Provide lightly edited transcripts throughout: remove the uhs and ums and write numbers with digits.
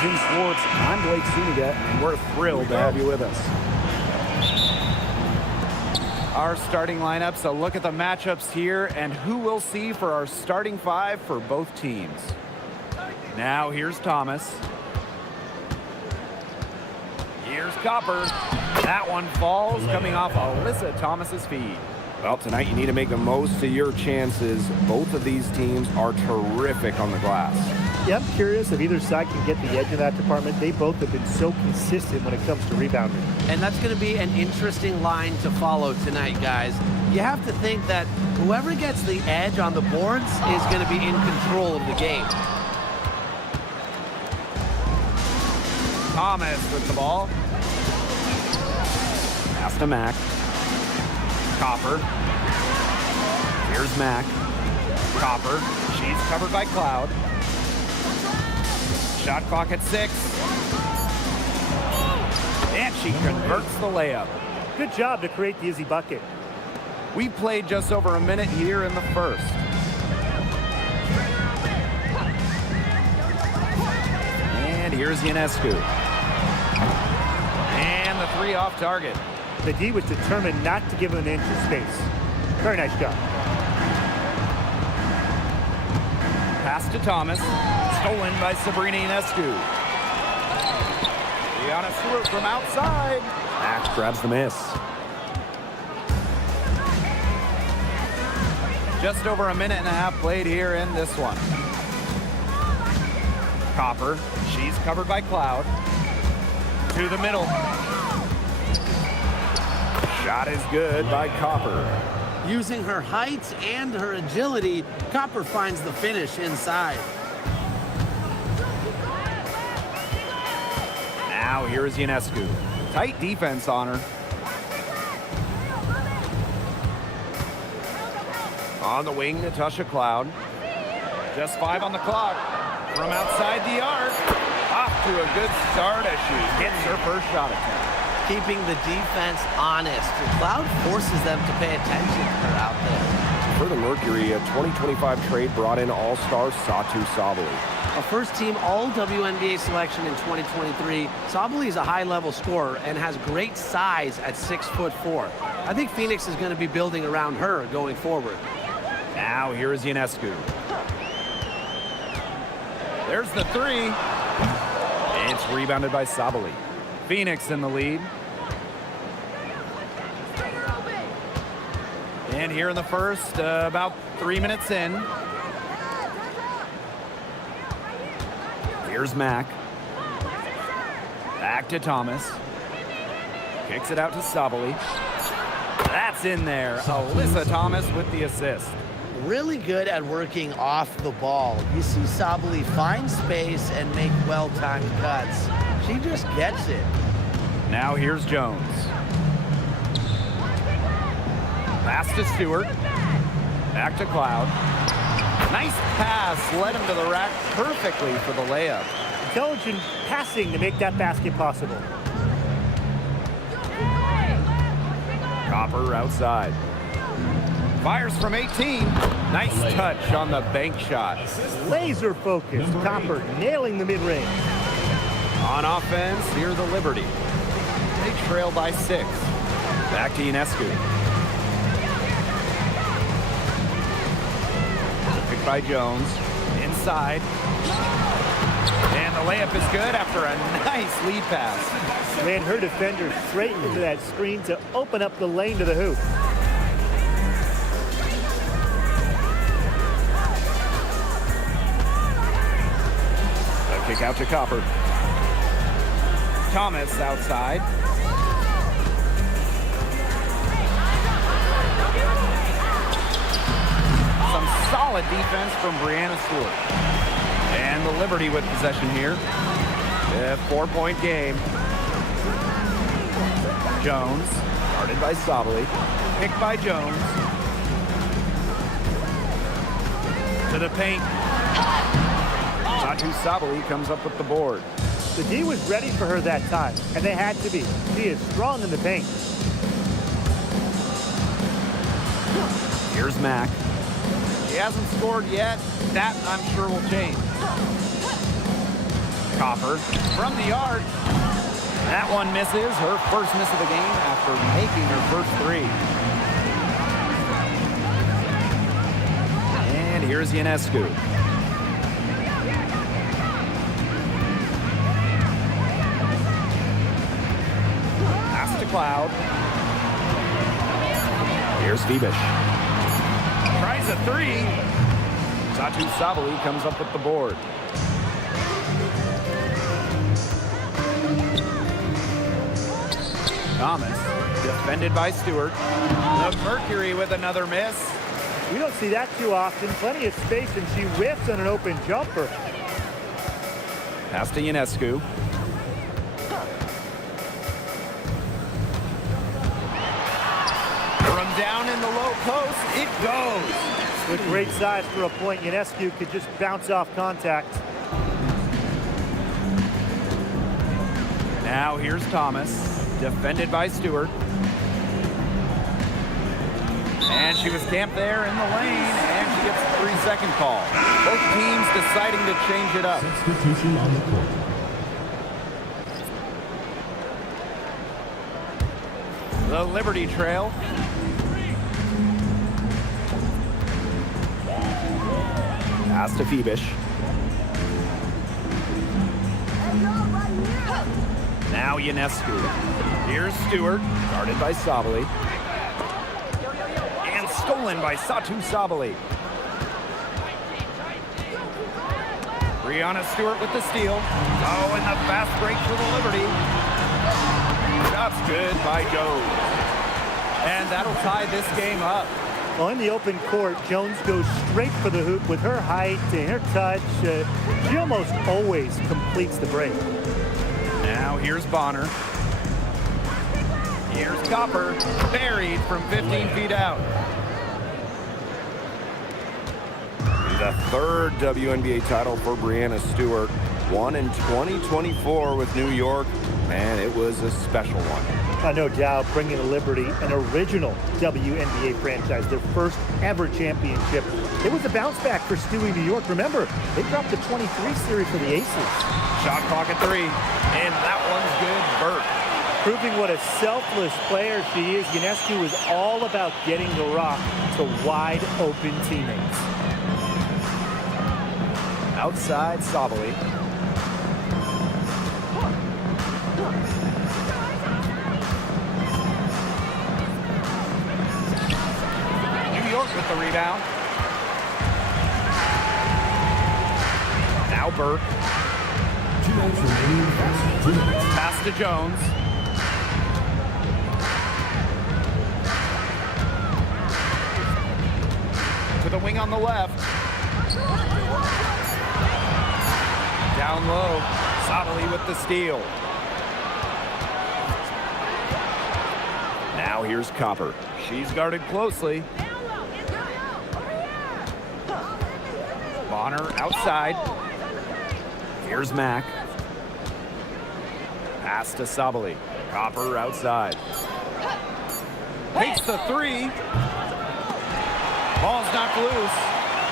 Jim Schwartz. I'm Blake Zuniga, and we're thrilled to have you with us. Our starting lineups, a look at the matchups here and who we'll see for our starting five for both teams. Now here's Thomas. Here's Copper. That one falls, coming off Alyssa Thomas's feed. Well, tonight you need to make the most of your chances. Both of these teams are terrific on the glass. Yeah, I'm curious if either side can get the edge in that department. They both have been so consistent when it comes to rebounding. And that's going to be an interesting line to follow tonight, guys. You have to think that whoever gets the edge on the boards is going to be in control of the game. Thomas with the ball. Pass to Mack. Copper. Here's Mack. Copper. She's covered by Cloud. Shot clock at 6. And she converts the layup. Good job to create the easy bucket. We played just over a minute here in the first. And here's Ionescu. And the 3 off target. The D was determined not to give him an inch of space. Very nice job. Pass to Thomas. Stolen by Sabrina Ionescu. Brianna Stewart from outside. Mack grabs the miss. Just over a minute and a half played here in this one. Copper. She's covered by Cloud. To the middle. Shot is good by Copper. Using her height and her agility, Copper finds the finish inside. Now here's Ionescu. Tight defense on her. On the wing, Natasha Cloud. Just 5 on the clock. From outside the arc. Off to a good start as she hits her first shot attempt. Keeping the defense honest. Cloud forces them to pay attention to her out there. For the Mercury, a 2025 trade brought in all-star Satu Sabali. A first-team All-WNBA selection in 2023, Sabali is a high-level scorer and has great size at 6'4". I think Phoenix is going to be building around her going forward. Now here is Ionescu. There's the 3. It's rebounded by Sabali. Phoenix in the lead. And here in the first, about 3 minutes in. Here's Mack. Back to Thomas. Kicks it out to Sabali. That's in there. Alyssa Thomas with the assist. Really good at working off the ball. You see Sabali find space and make well-timed cuts. She just gets it. Now here's Jones. Pass to Stewart. Back to Cloud. Nice pass. Led him to the rack perfectly for the layup. Intelligent passing to make that basket possible. Copper outside. Fires from 18. Nice touch on the bank shot. Laser focused. Copper nailing the mid-range. On offense, here's the Liberty. They trail by 6. Back to Ionescu. Picked by Jones. Inside. And the layup is good after a nice lead pass. Ran her defender straight into that screen to open up the lane to the hoop. A kick out to Copper. Thomas outside. Some solid defense from Brianna Stewart. And the Liberty with possession here. A 4-point game. Jones, guarded by Sabali. Picked by Jones. To the paint. Satu Sabali comes up with the board. The D was ready for her that time, and they had to be. She is strong in the paint. Here's Mack. She hasn't scored yet. That, I'm sure, will change. Copper from the arc. That one misses. Her first miss of the game after making her first three. And here's Ionescu. Pass to Cloud. Here's Phoenix. Tries a three. Satu Sabali comes up with the board. Thomas, defended by Stewart. The Mercury with another miss. We don't see that too often. Plenty of space, and she whiffs on an open jumper. Pass to Ionescu. From down in the low post, it goes. With great size for a point, Ionescu could just bounce off contact. Now here's Thomas, defended by Stewart. And she was camped there in the lane, and she gets a 3-second call. Both teams deciding to change it up. Substitution on the court. The Liberty trail. Pass to Phoebus. Now Ionescu. Here's Stewart, guarded by Sabali. And stolen by Satu Sabali. Brianna Stewart with the steal. Oh, and the fast break for the Liberty. Shot's good by Jones. And that'll tie this game up. Well, in the open court, Jones goes straight for the hoop with her height and her touch. She almost always completes the break. Now here's Bonner. Here's Copper, buried from 15 feet out. The third WNBA title for Brianna Stewart. Won in 2024 with New York. Man, it was a special one. No doubt, bringing the Liberty an original WNBA franchise, their first ever championship. It was a bounce back for Stewie New York. Remember, they dropped the 23 series for the Aces. Shot clock at 3, and that one's good. Burke. Proving what a selfless player she is, Ionescu is all about getting the rock to wide open teammates. Outside Sabali. New York with the rebound. Now Burke. 2 minutes remaining. 2 minutes. Pass to Jones. To the wing on the left. Down low. Sabali with the steal. Now here's Copper. She's guarded closely. Bonner outside. Here's Mack. Pass to Sabali. Copper outside. Takes the 3. Ball's knocked loose.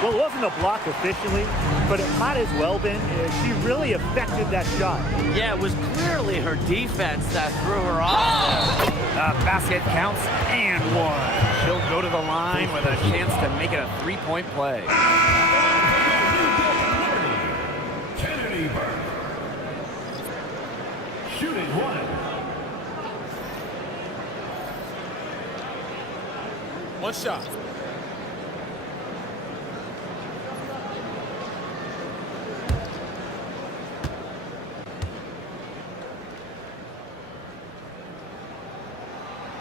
Well, it wasn't a block officially, but it might as well been. She really affected that shot. Yeah, it was clearly her defense that threw her off there. The basket counts and 1. She'll go to the line with a chance to make it a 3-point play. Kennedy Burke. Shooting 1. One shot.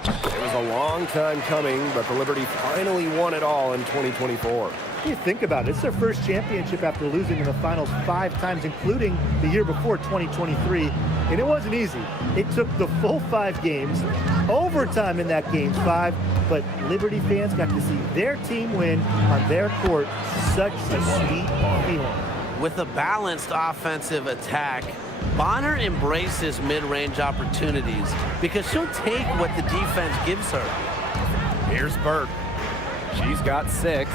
It was a long time coming, but the Liberty finally won it all in 2024. You think about it, it's their first championship after losing in the finals 5 times, including the year before, 2023. And it wasn't easy. It took the full 5 games, overtime in that game 5, but Liberty fans got to see their team win on their court. Such a sweet feeling. With a balanced offensive attack, Bonner embraces mid-range opportunities because she'll take what the defense gives her. Here's Burke. She's got 6.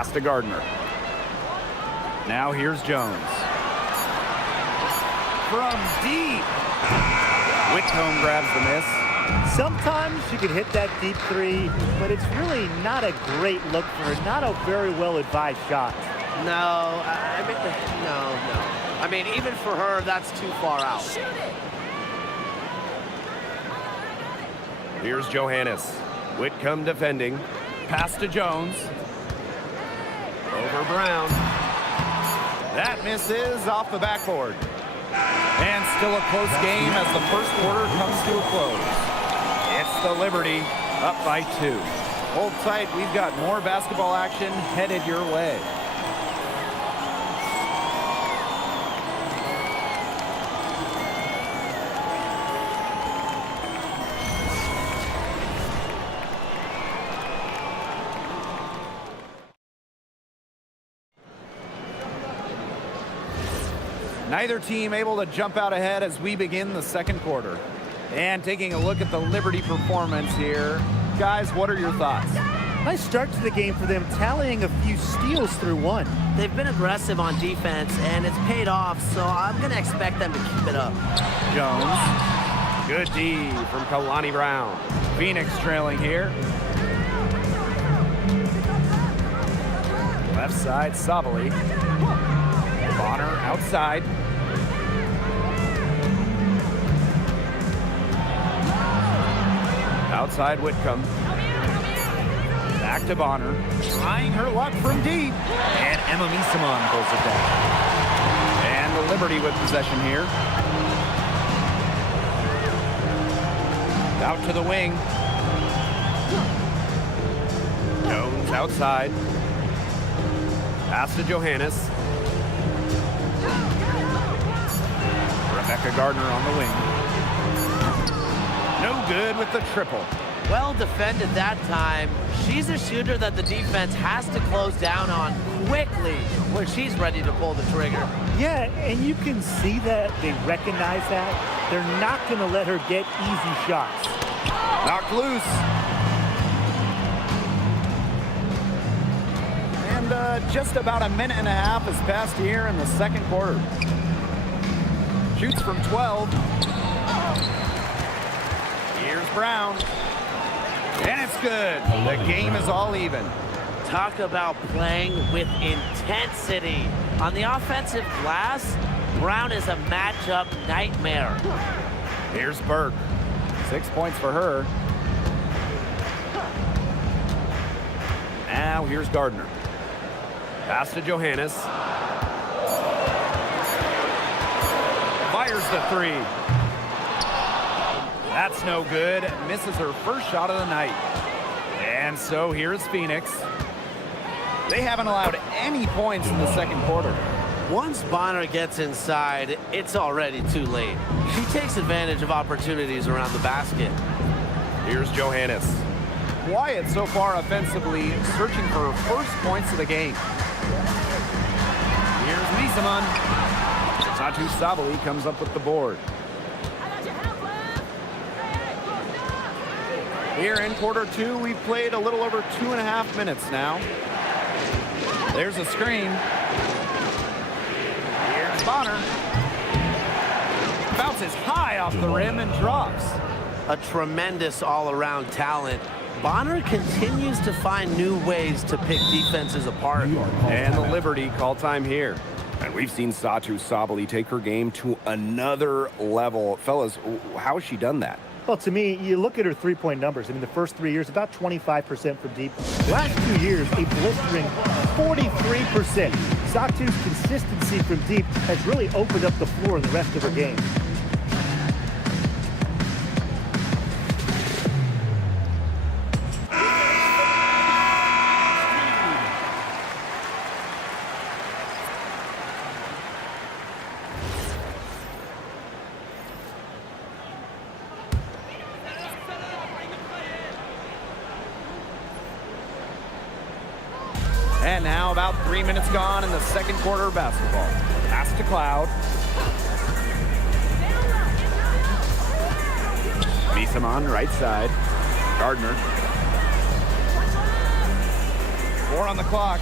Pass to Gardner. Now here's Jones. From deep. Whitcomb grabs the miss. Sometimes you can hit that deep three, but it's really not a great look for her. Not a very well-advised shot. No, I mean, even for her, that's too far out. Here's Johannes. Whitcomb defending. Pass to Jones. Over Brown. That misses off the backboard. And still a close game as the first quarter comes to a close. It's the Liberty up by 2. Hold tight, we've got more basketball action headed your way. Neither team able to jump out ahead as we begin the second quarter. And taking a look at the Liberty performance here. Guys, what are your thoughts? Nice start to the game for them, tallying a few steals through one. They've been aggressive on defense, and it's paid off, so I'm going to expect them to keep it up. Jones. Good D from Kalani Brown. Phoenix trailing here. Left side, Sabali. Bonner outside. Outside Whitcomb. Back to Bonner. Trying her luck from deep. And Emma Misamon pulls it down. And the Liberty with possession here. Out to the wing. Jones outside. Pass to Johannes. Rebecca Gardner on the wing. No good with the triple. Well defended that time. She's a shooter that the defense has to close down on quickly when she's ready to pull the trigger. Yeah, and you can see that they recognize that. They're not going to let her get easy shots. Knocked loose. And just about a minute and a half has passed here in the second quarter. Shoots from 12. Here's Brown. And it's good. The game is all even. Talk about playing with intensity. On the offensive glass, Brown is a matchup nightmare. Here's Burke. 6 points for her. Now here's Gardner. Pass to Johannes. Fires the three. That's no good. Misses her first shot of the night. And so here's Phoenix. They haven't allowed any points in the second quarter. Once Bonner gets inside, it's already too late. She takes advantage of opportunities around the basket. Here's Johannes. Quiet so far offensively, searching for her first points of the game. Here's Misamon. Satu Sabali comes up with the board. Here in quarter two, we've played a little over 2.5 minutes now. There's a screen. Here's Bonner. Bounces high off the rim and drops. A tremendous all-around talent. Bonner continues to find new ways to pick defenses apart. And the Liberty call time here. And we've seen Satu Sabali take her game to another level. Fellas, how has she done that? Well, to me, you look at her three-point numbers. I mean, the first 3 years, about 25% from deep. The last 2 years, a blistering 43%. Satu's consistency from deep has really opened up the floor in the rest of her game. And now about 3 minutes gone in the second quarter of basketball. Pass to Cloud. Misamon right side. Gardner. 4 on the clock.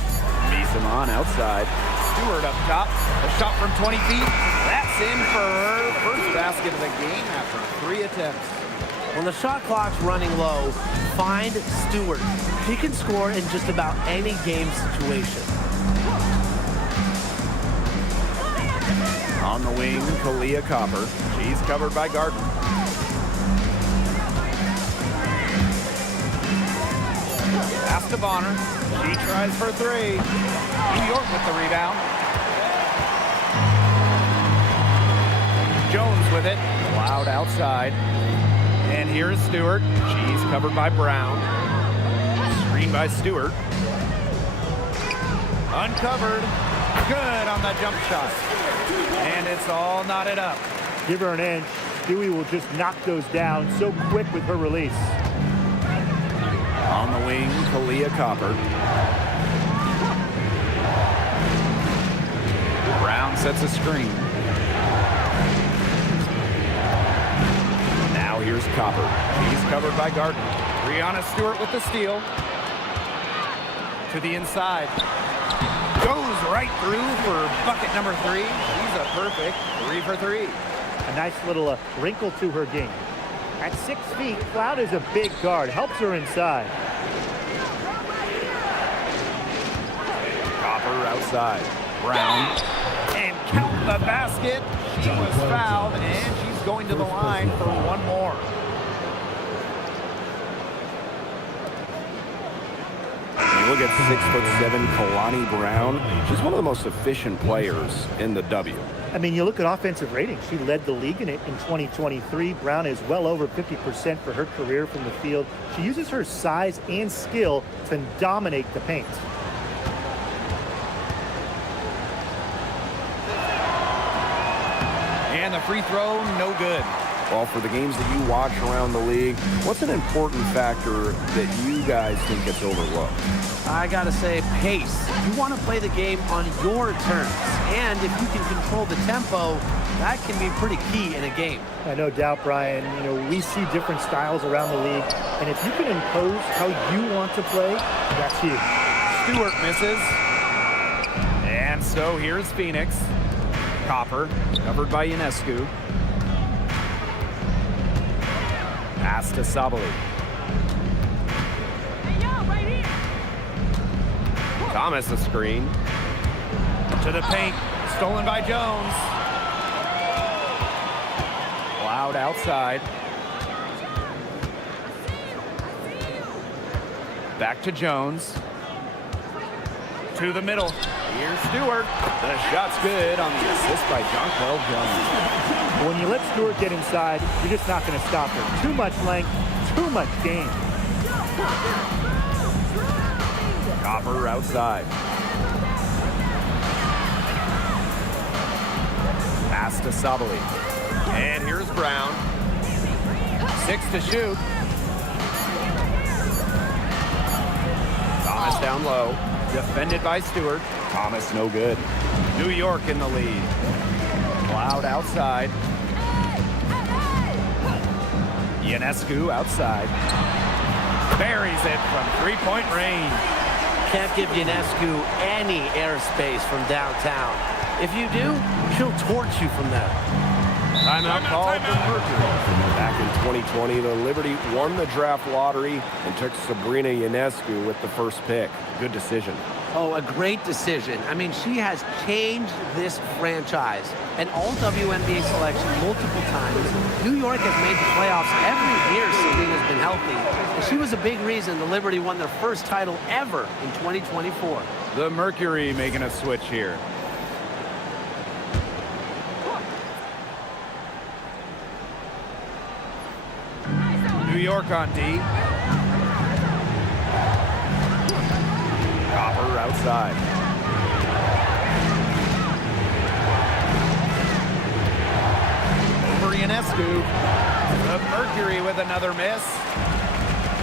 Misamon outside. Stewart up top. A shot from 20 feet. That's in for her first basket of the game after 3 attempts. When the shot clock's running low, find Stewart. He can score in just about any game situation. On the wing, Kalia Copper. She's covered by Garden. Pass to Bonner. She tries for 3. New York with the rebound. Jones with it. Allowed outside. And here's Stewart. She's covered by Brown. Screen by Stewart. Uncovered. Good on the jump shot. And it's all knotted up. Give her an inch. Stewie will just knock those down so quick with her release. On the wing, Kalia Copper. Brown sets a screen. Now here's Copper. He's covered by Garden. Brianna Stewart with the steal. To the inside. Goes right through for bucket number 3. She's a perfect 3 for 3. A nice little wrinkle to her game. At 6 feet, Cloud is a big guard. Helps her inside. Copper outside. Brown. And count the basket. She was fouled, and she's going to the line for one more. Look at 6'7" Kalani Brown. She's one of the most efficient players in the W. I mean, you look at offensive rating. She led the league in it in 2023. Brown is well over 50% for her career from the field. She uses her size and skill to dominate the paint. And the free throw, no good. Well, for the games that you watch around the league, what's an important factor that you guys think gets overlooked? I gotta say, pace. You want to play the game on your terms. And if you can control the tempo, that can be pretty key in a game. No doubt, Brian. You know, we see different styles around the league. And if you can impose how you want to play, that's huge. Stewart misses. And so here's Phoenix. Copper, covered by Ionescu. Pass to Sabali. Thomas a screen. To the paint. Stolen by Jones. Allowed outside. Back to Jones. To the middle. Here's Stewart. The shot's good on the assist by Jonquel Jones. When you let Stewart get inside, you're just not going to stop her. Too much length, too much game. Copper outside. Pass to Sabali. And here's Brown. 6 to shoot. Thomas down low. Defended by Stewart. Thomas no good. New York in the lead. Cloud outside. Ionescu outside. Buries it from three-point range. Can't give Ionescu any airspace from downtown. If you do, she'll torch you from there. Timeout called for Mercury. Back in 2020, the Liberty won the draft lottery and took Sabrina Ionescu with the first pick. Good decision. Oh, a great decision. I mean, she has changed this franchise. An all-WNBA selection multiple times. New York has made the playoffs every year Sabrina's been healthy. And she was a big reason the Liberty won their first title ever in 2024. The Mercury making a switch here. New York on D. Copper outside. Over Ionescu. The Mercury with another miss.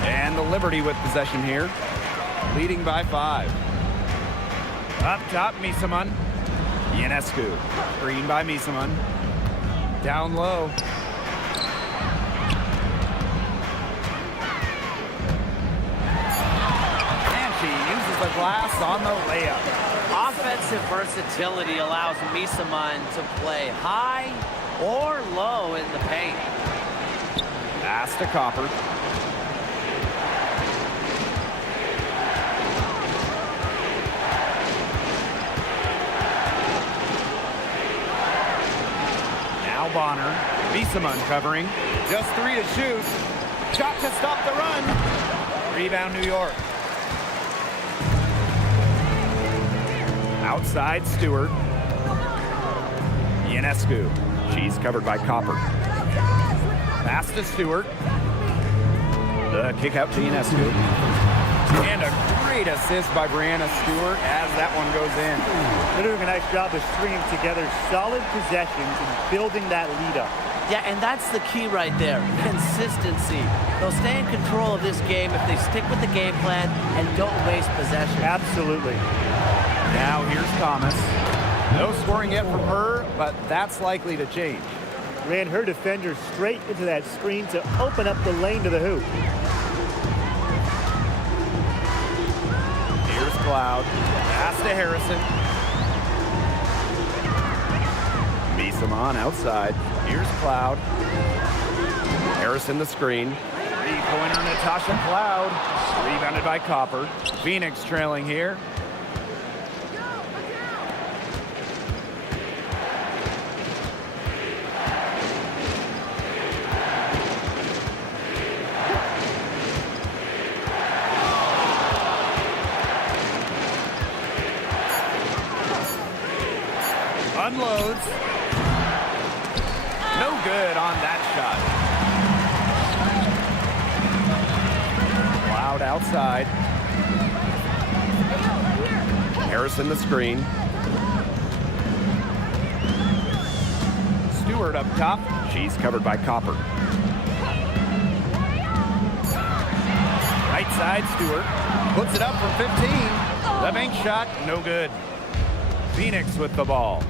And the Liberty with possession here. Leading by 5. Up top, Misamon. Ionescu. Screen by Misamon. Down low. And she uses the glass on the layup. Offensive versatility allows Misaman to play high or low in the paint. Pass to Copper. Now Bonner. Misaman covering. Just 3 to shoot. Shot to stop the run. Rebound New York. Outside Stewart. Ionescu. She's covered by Copper. Pass to Stewart. The kick out to Ionescu. And a great assist by Brianna Stewart as that one goes in. They're doing a nice job of stringing together solid possessions and building that lead up. Yeah, and that's the key right there, consistency. They'll stay in control of this game if they stick with the game plan and don't waste possession. Absolutely. Now here's Thomas. No scoring yet from her, but that's likely to change. Ran her defender straight into that screen to open up the lane to the hoop. Here's Cloud. Pass to Harrison. Misaman outside. Here's Cloud. Harrison the screen. Three-pointer Natasha Cloud. Rebounded by Copper. Phoenix trailing here. Unloads. No good on that shot. Cloud outside. Harrison the screen. Stewart up top. She's covered by Copper. Right side, Stewart. Puts it up from 15. The bank shot, no good. Phoenix with the ball.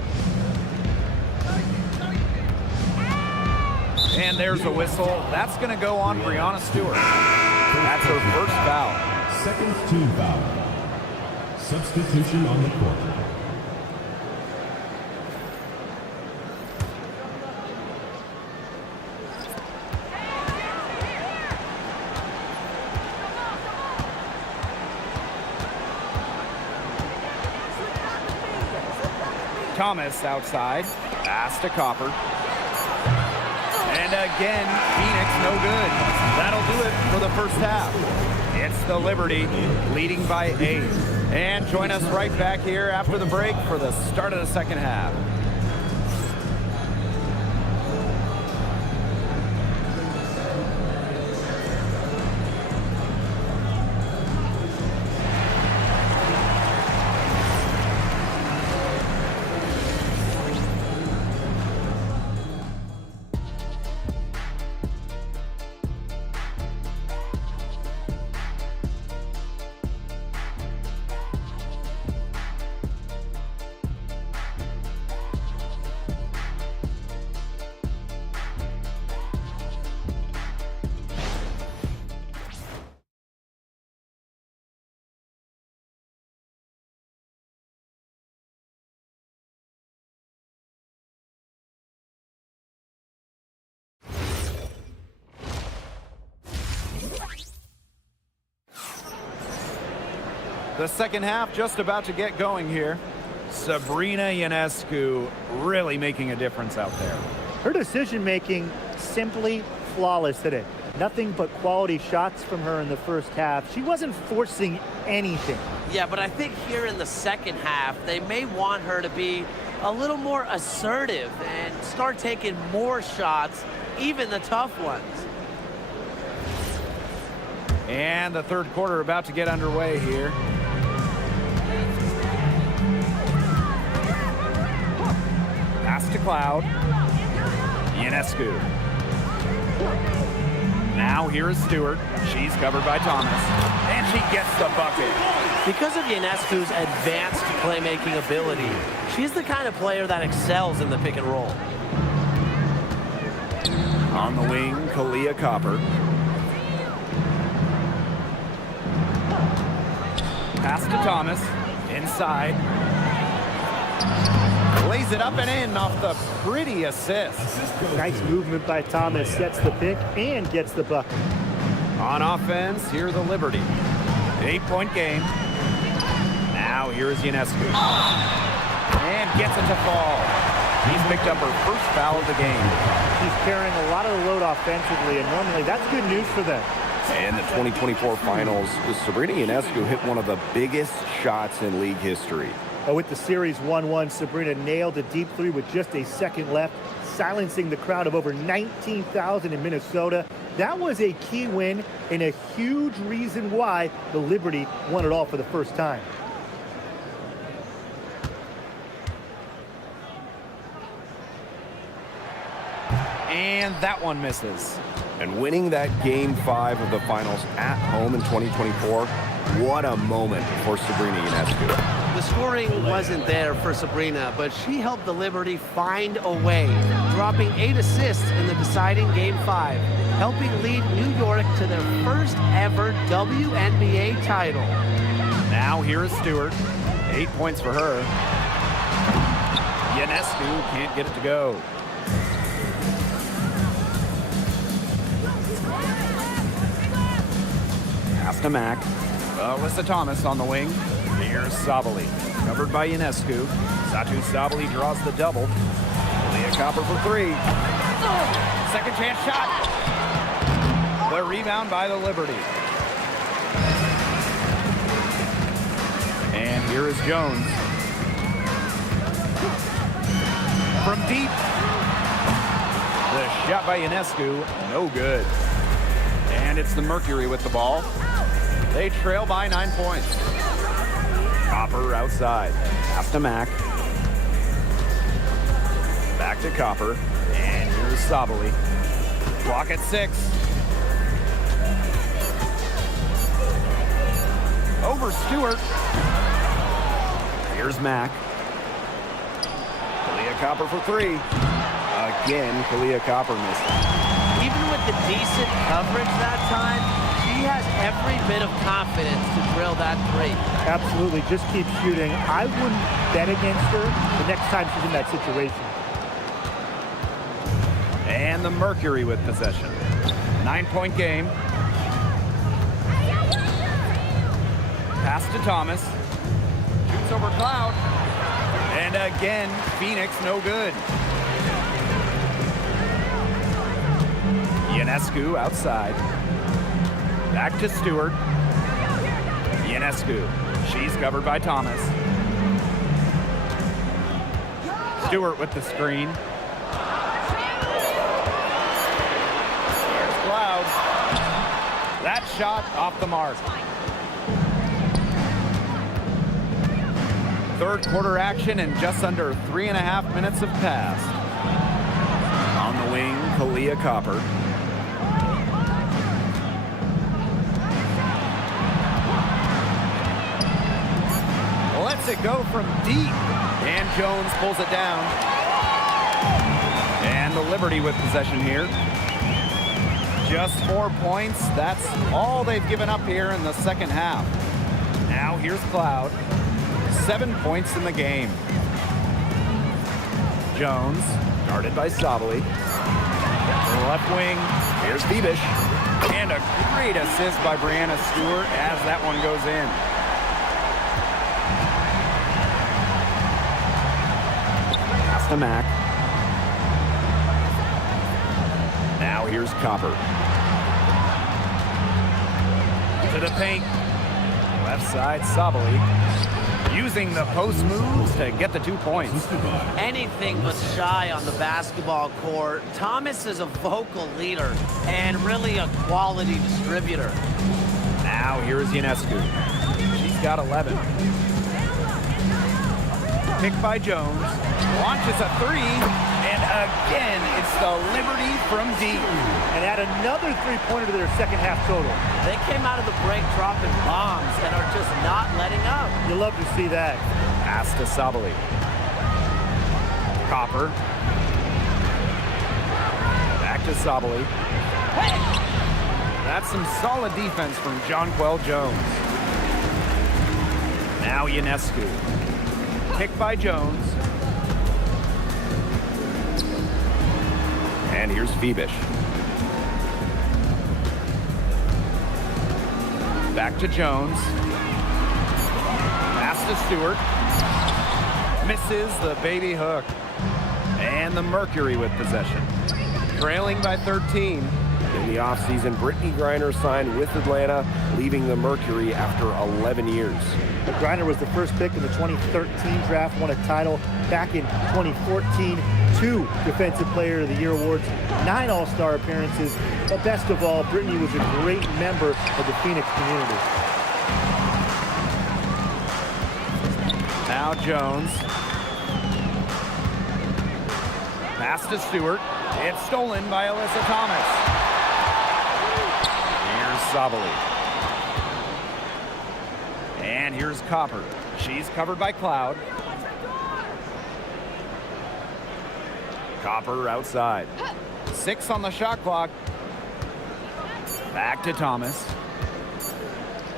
And there's a whistle. That's going to go on Brianna Stewart. That's her first foul. Second team foul. Substitution on the court. Thomas outside. Pass to Copper. And again, Phoenix no good. That'll do it for the first half. It's the Liberty leading by 8. And join us right back here after the break for the start of the second half. The second half just about to get going here. Sabrina Ionescu really making a difference out there. Her decision-making simply flawless today. Nothing but quality shots from her in the first half. She wasn't forcing anything. Yeah, but I think here in the second half, they may want her to be a little more assertive and start taking more shots, even the tough ones. And the third quarter about to get underway here. Pass to Cloud. Ionescu. Now here is Stewart. She's covered by Thomas. And she gets the bucket. Because of Ionescu's advanced playmaking ability, she's the kind of player that excels in the pick and roll. On the wing, Kalia Copper. Pass to Thomas. Inside. Lays it up and in off the pretty assist. Nice movement by Thomas. Sets the pick and gets the bucket. On offense, here the Liberty. 8-point game. Now here's Ionescu. And gets it to fall. He's picked up her first foul of the game. She's carrying a lot of the load offensively, and normally that's good news for them. In the 2024 finals, Sabrina Ionescu hit one of the biggest shots in league history. With the series 1-1, Sabrina nailed a deep three with just a second left, silencing the crowd of over 19,000 in Minnesota. That was a key win and a huge reason why the Liberty won it all for the first time. And that one misses. And winning that Game 5 of the finals at home in 2024, what a moment for Sabrina Ionescu. The scoring wasn't there for Sabrina, but she helped the Liberty find a way, dropping 8 assists in the deciding Game 5, helping lead New York to their first ever WNBA title. Now here is Stewart. 8 points for her. Ionescu can't get it to go. Pass to Mack. Alyssa Thomas on the wing. Here's Sabali. Covered by Ionescu. Satu Sabali draws the double. Leah Copper for 3. Second chance shot. The rebound by the Liberty. And here is Jones. From deep. The shot by Ionescu, no good. And it's the Mercury with the ball. They trail by 9 points. Copper outside. Pass to Mack. Back to Copper. And here's Sabali. Clock at 6. Over Stewart. Here's Mack. Kalia Copper for 3. Again, Kalia Copper missing. Even with the decent coverage that time, she has every bit of confidence to drill that 3. Absolutely, just keep shooting. I wouldn't bet against her the next time she's in that situation. And the Mercury with possession. 9-point game. Pass to Thomas. Shoots over Cloud. And again, Phoenix no good. Ionescu outside. Back to Stewart. Ionescu. She's covered by Thomas. Stewart with the screen. Here's Cloud. That shot off the mark. Third quarter action and just under 3.5 minutes have passed. On the wing, Kalia Copper. Lets it go from deep. And Jones pulls it down. And the Liberty with possession here. Just 4 points. That's all they've given up here in the second half. Now here's Cloud. 7 points in the game. Jones, guarded by Sabali. To the left wing, here's Bebish. And a great assist by Breanna Stewart as that one goes in. Pass to Mack. Now here's Copper. To the paint. Left side, Sabali. Using the post moves to get the 2 points. Anything but shy on the basketball court. Thomas is a vocal leader and really a quality distributor. Now here's Ionescu. She's got 11. Picked by Jones. Launches a 3. And again, it's the Liberty from deep. And add another three-pointer to their second half total. They came out of the break dropping bombs and are just not letting up. You love to see that. Pass to Sabali. Copper. Back to Sabali. That's some solid defense from Jonquel Jones. Now Ionescu. Kick by Jones. And here's Phoenix. Back to Jones. Pass to Stewart. Misses the baby hook. And the Mercury with possession. Trailing by 13. In the offseason, Brittany Griner signed with Atlanta, leaving the Mercury after 11 years. Griner was the first pick in the 2013 draft, won a title back in 2014, 2 Defensive Player of the Year awards, 9 All-Star appearances, but best of all, Brittany was a great member of the Phoenix community. Now Jones. Pass to Stewart. It's stolen by Alyssa Thomas. Here's Sabali. And here's Copper. She's covered by Cloud. Copper outside. 6 on the shot clock. Back to Thomas.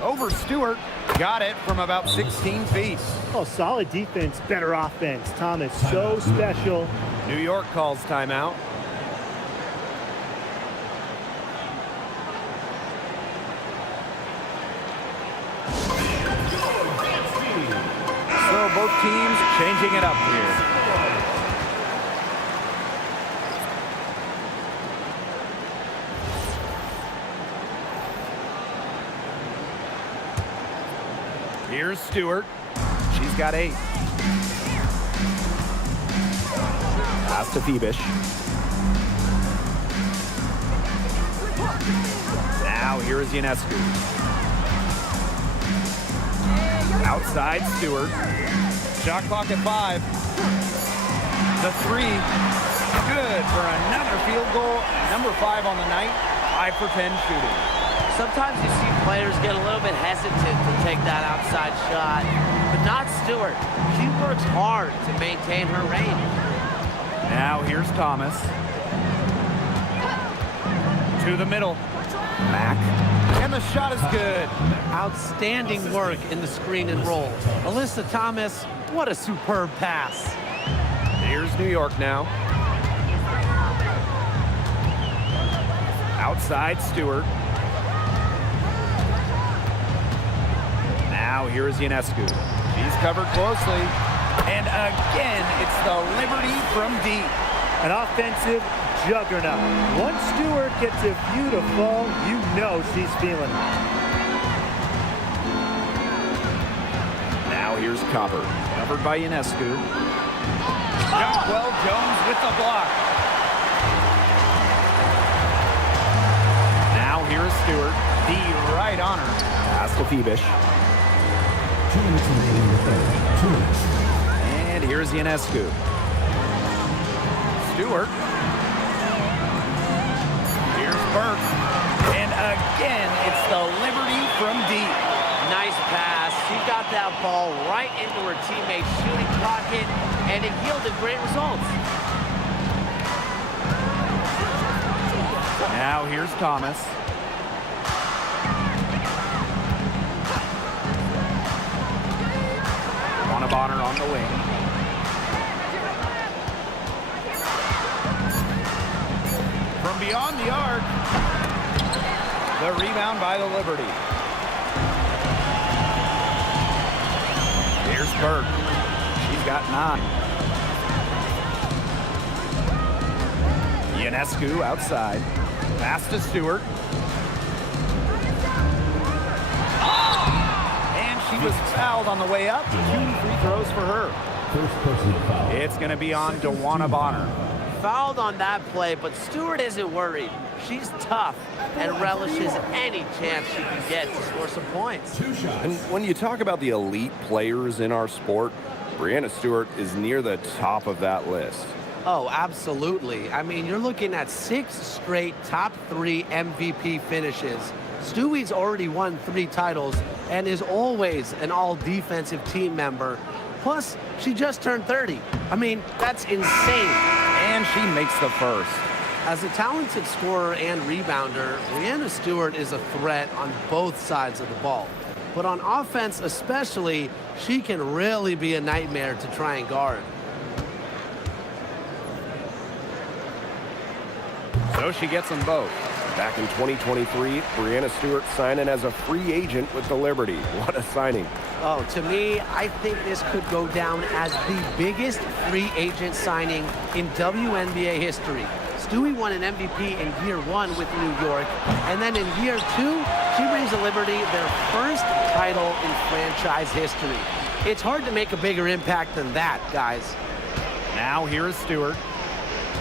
Over Stewart. Got it from about 16 feet. Oh, solid defense, better offense. Thomas, so special. New York calls timeout. So both teams changing it up here. Here's Stewart. She's got 8. Pass to Phoenix. Now here is Ionescu. Outside Stewart. Shot clock at 5. The 3. Good for another field goal. Number 5 on the night. 5 for 10 shooting. Sometimes you see players get a little bit hesitant to take that outside shot, but not Stewart. She works hard to maintain her range. Now here's Thomas. To the middle. Mack. And the shot is good. Outstanding work in the screen and roll. Alyssa Thomas, what a superb pass. Here's New York now. Outside Stewart. Now here is Ionescu. She's covered closely. And again, it's the Liberty from deep. An offensive juggernaut. Once Stewart gets a view to fall, you know she's feeling it. Now here's Copper. Covered by Ionescu. Got well Jones with the block. Now here's Stewart. The right on her. Pass to Phoenix. 2 minutes remaining in the third. 2 minutes. And here's Ionescu. Stewart. Here's Burke. And again, it's the Liberty from deep. Nice pass. She got that ball right into her teammate's shooting pocket, and it yielded great results. Now here's Thomas. Bonner on the wing. From beyond the arc, the rebound by the Liberty. Here's Burke. She's got 9. Ionescu outside. Pass to Stewart. She was fouled on the way up. 2 free throws for her. First personal foul. It's going to be on DeWanna Bonner. Fouled on that play, but Stewart isn't worried. She's tough and relishes any chance she can get to score some points. 2 shots. And when you talk about the elite players in our sport, Breanna Stewart is near the top of that list. Oh, absolutely. I mean, you're looking at 6 straight top 3 MVP finishes. Stewie's already won 3 titles and is always an all-defensive team member. Plus, she just turned 30. I mean, that's insane. And she makes the first. As a talented scorer and rebounder, Breanna Stewart is a threat on both sides of the ball. but on offense especially, she can really be a nightmare to try and guard. So she gets them both. Back in 2023, Breanna Stewart signing as a free agent with the Liberty. What a signing. Oh, to me, I think this could go down as the biggest free agent signing in WNBA history. Stewie won an MVP in year 1 with New York, and then in year 2, she brings the Liberty their first title in franchise history. It's hard to make a bigger impact than that, guys. Now here is Stewart.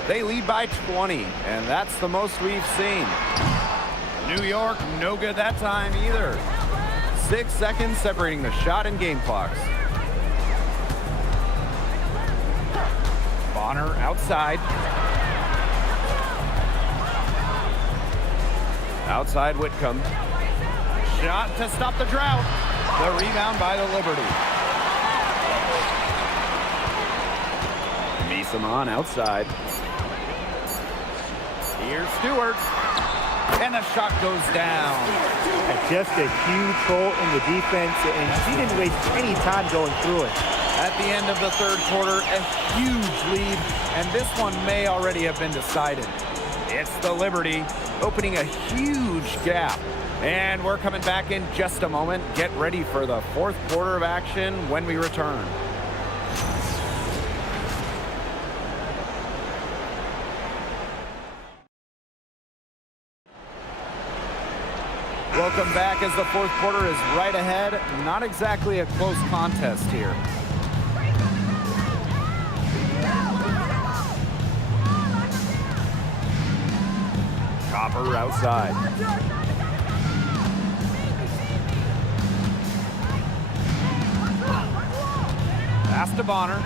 They lead by 20, and that's the most we've seen. New York, no good that time either. 6 seconds separating the shot and game clocks. Bonner outside. Outside Whitcomb. Shot to stop the drought. The rebound by the Liberty. Misamon outside. Here's Stewart. And the shot goes down. Just a huge hole in the defense, and she didn't waste any time going through it. At the end of the third quarter, a huge lead, and this one may already have been decided. It's the Liberty opening a huge gap. And we're coming back in just a moment. Get ready for the fourth quarter of action when we return. Welcome back as the fourth quarter is right ahead. Not exactly a close contest here. Copper outside. Pass to Bonner.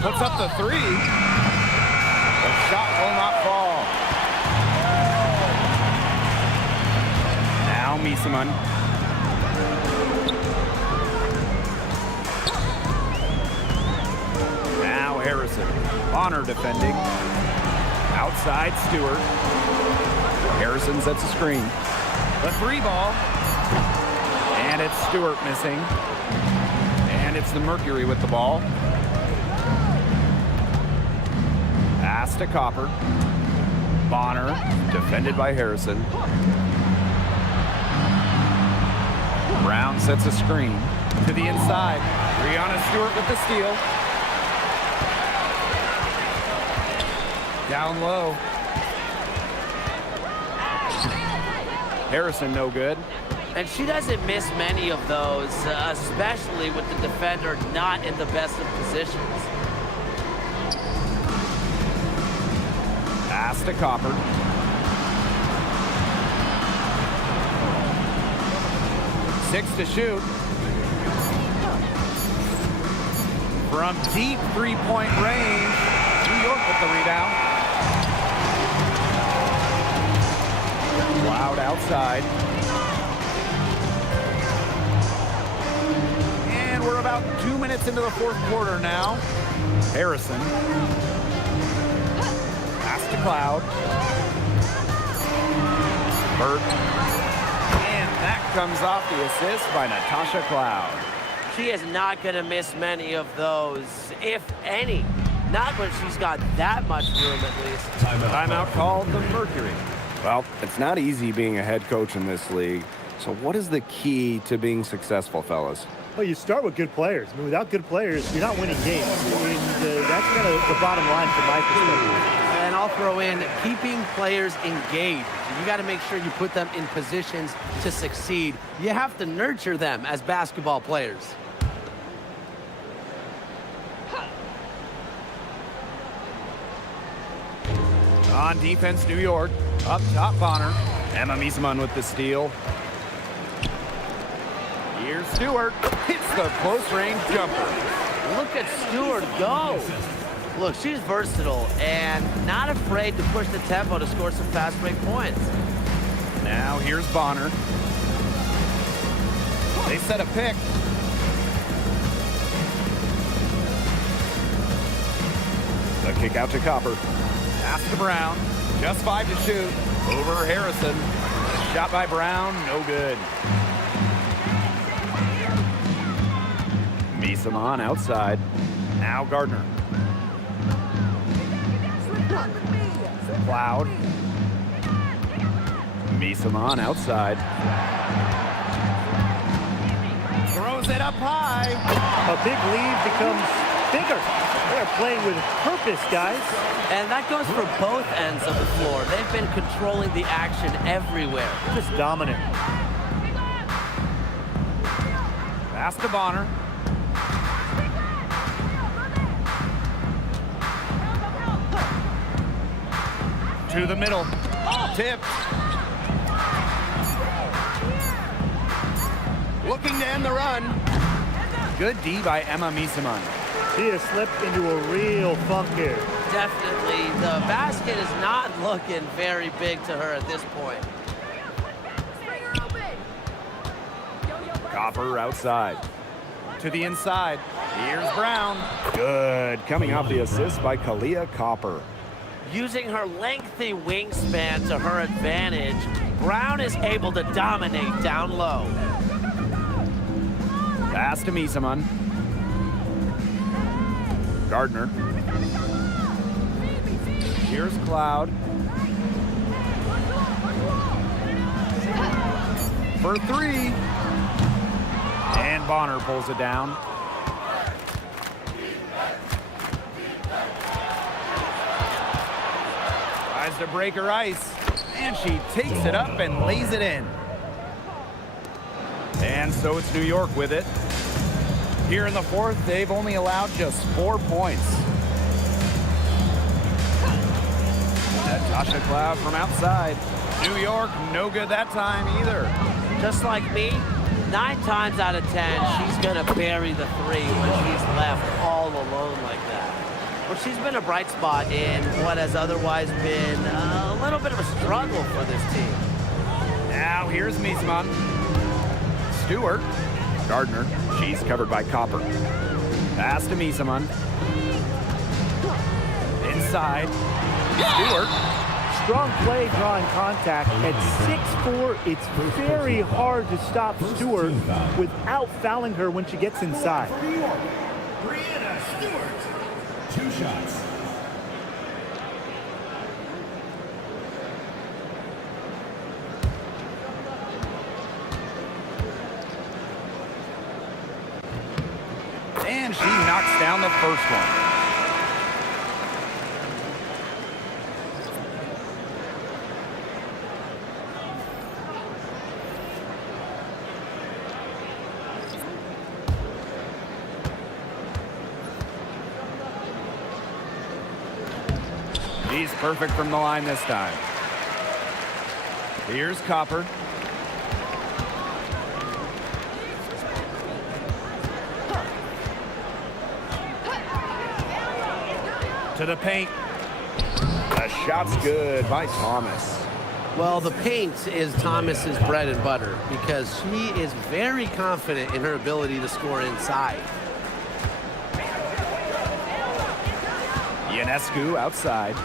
Puts up the three. The shot will not fall. Now Misamon. Now Harrison. Bonner defending. Outside Stewart. Harrison sets a screen. The three ball. And it's Stewart missing. And it's the Mercury with the ball. Pass to Copper. Bonner, defended by Harrison. Brown sets a screen to the inside. Breanna Stewart with the steal. Down low. Harrison no good. And she doesn't miss many of those, especially with the defender not in the best of positions. Pass to Copper. Six to shoot. From deep three-point range, New York with the rebound. Loud outside. And we're about 2 minutes into the fourth quarter now. Harrison. Pass to Cloud. Burt. And that comes off the assist by Natasha Cloud. She is not going to miss many of those, if any. Not when she's got that much room, at least. Timeout called the Mercury. Well, it's not easy being a head coach in this league. So what is the key to being successful, fellas? Well, you start with good players. I mean, without good players, you're not winning games. And that's kind of the bottom line from my perspective. And I'll throw in keeping players engaged. You got to make sure you put them in positions to succeed. You have to nurture them as basketball players. On defense, New York. Up top, Bonner. Emma Misamon with the steal. Here's Stewart. Hits the close-range jumper. Look at Stewart go. Look, she's versatile and not afraid to push the tempo to score some fast break points. Now here's Bonner. They set a pick. The kick out to Copper. Pass to Brown. Just 5 to shoot. Over Harrison. Shot by Brown, no good. Misaman outside. Now Gardner. Cloud. Misaman outside. Throws it up high. A big lead becomes bigger. They're playing with purpose, guys. And that goes for both ends of the floor. They've been controlling the action everywhere. Just dominant. Pass to Bonner. To the middle. Tipped. Looking to end the run. Good D by Emma Misaman. She has slipped into a real funk here. Definitely, the basket is not looking very big to her at this point. Copper outside. To the inside. Here's Brown. Good. Coming off the assist by Kalia Copper. Using her lengthy wingspan to her advantage, Brown is able to dominate down low. Pass to Misaman. Gardner. Here's Cloud. For three. And Bonner pulls it down. Tries to break her ice. And she takes it up and lays it in. And so it's New York with it. Here in the fourth, they've only allowed just 4 points. Natasha Cloud from outside. New York, no good that time either. Just like me, 9 times out of 10, she's gonna bury the three when she's left all alone like that. Well, she's been a bright spot in what has otherwise been a little bit of a struggle for this team. Now here's Misaman. Stewart. Gardner. She's covered by Copper. Pass to Misaman. Inside. Stewart. Strong play drawing contact. At 6'4", it's very hard to stop Stewart without fouling her when she gets inside. For New York, Brianna Stewart. 2 shots. And she knocks down the first one. He's perfect from the line this time. Here's Copper. To the paint. The shot's good by Thomas. Well, the paint is Thomas's bread and butter because she is very confident in her ability to score inside. Ionescu outside.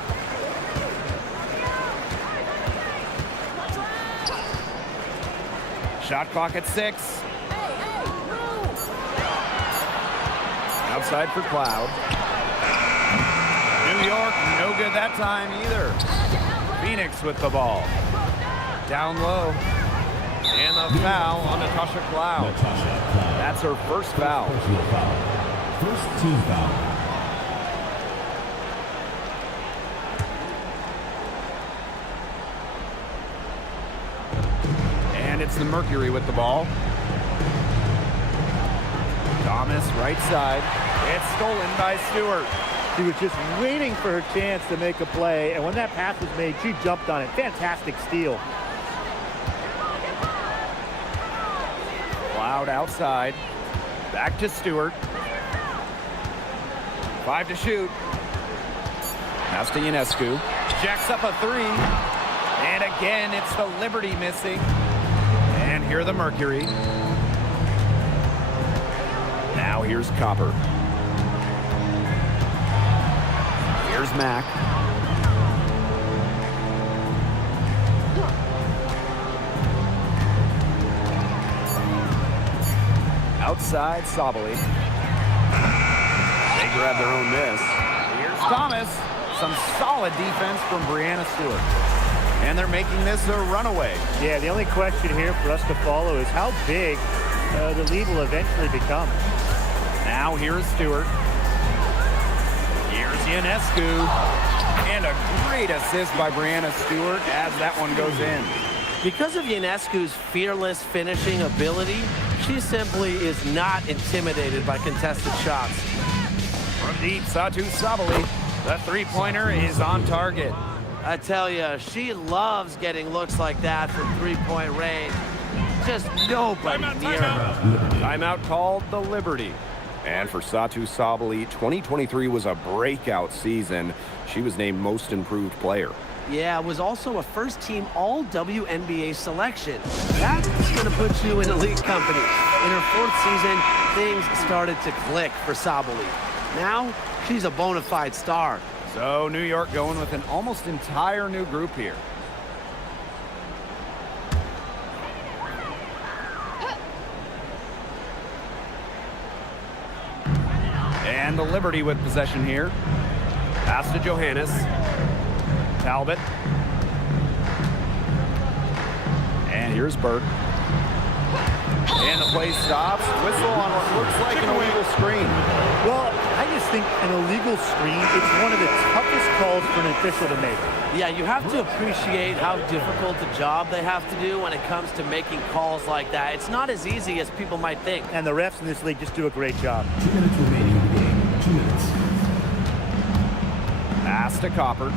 Shot clock at 6. Outside for Cloud. New York, no good that time either. Phoenix with the ball. Down low. And the foul on Natasha Cloud. That's her first foul. First team foul. And it's the Mercury with the ball. Thomas right side. It's stolen by Stewart. She was just waiting for her chance to make a play, and when that pass was made, she jumped on it. Fantastic steal. Cloud outside. Back to Stewart. 5 to shoot. Pass to Ionescu. Jacks up a 3. And again, it's the Liberty missing. And here the Mercury. Now here's Copper. Here's Mack. outside Sabali. They grab their own miss. Here's Thomas. Some solid defense from Brianna Stewart. And they're making this a runaway. Yeah, the only question here for us to follow is how big the lead will eventually become. Now here's Stewart. Here's Ionescu. And a great assist by Brianna Stewart as that one goes in. Because of Ionescu's fearless finishing ability, she simply is not intimidated by contested shots. From deep, Satu Sabali. The three-pointer is on target. I tell you, she loves getting looks like that from three-point range. Just nobody near her. Timeout called the Liberty. And for Satu Sabali, 2023 was a breakout season. She was named Most Improved Player. Yeah, was also a first-team All-WNBA selection. That's going to put you in elite company. In her fourth season, things started to click for Sabali. Now, she's a bona fide star. So New York going with an almost entire new group here. And the Liberty with possession here. Pass to Johannes. Talbot. And here's Burke. And the play stops. Whistle on what looks like an illegal screen. Well, I just think an illegal screen, it's one of the toughest calls for an official to make. Yeah, you have to appreciate how difficult a job they have to do when it comes to making calls like that. It's not as easy as people might think. And the refs in this league just do a great job. 2 minutes remaining in the game. 2 minutes. Pass to Copper.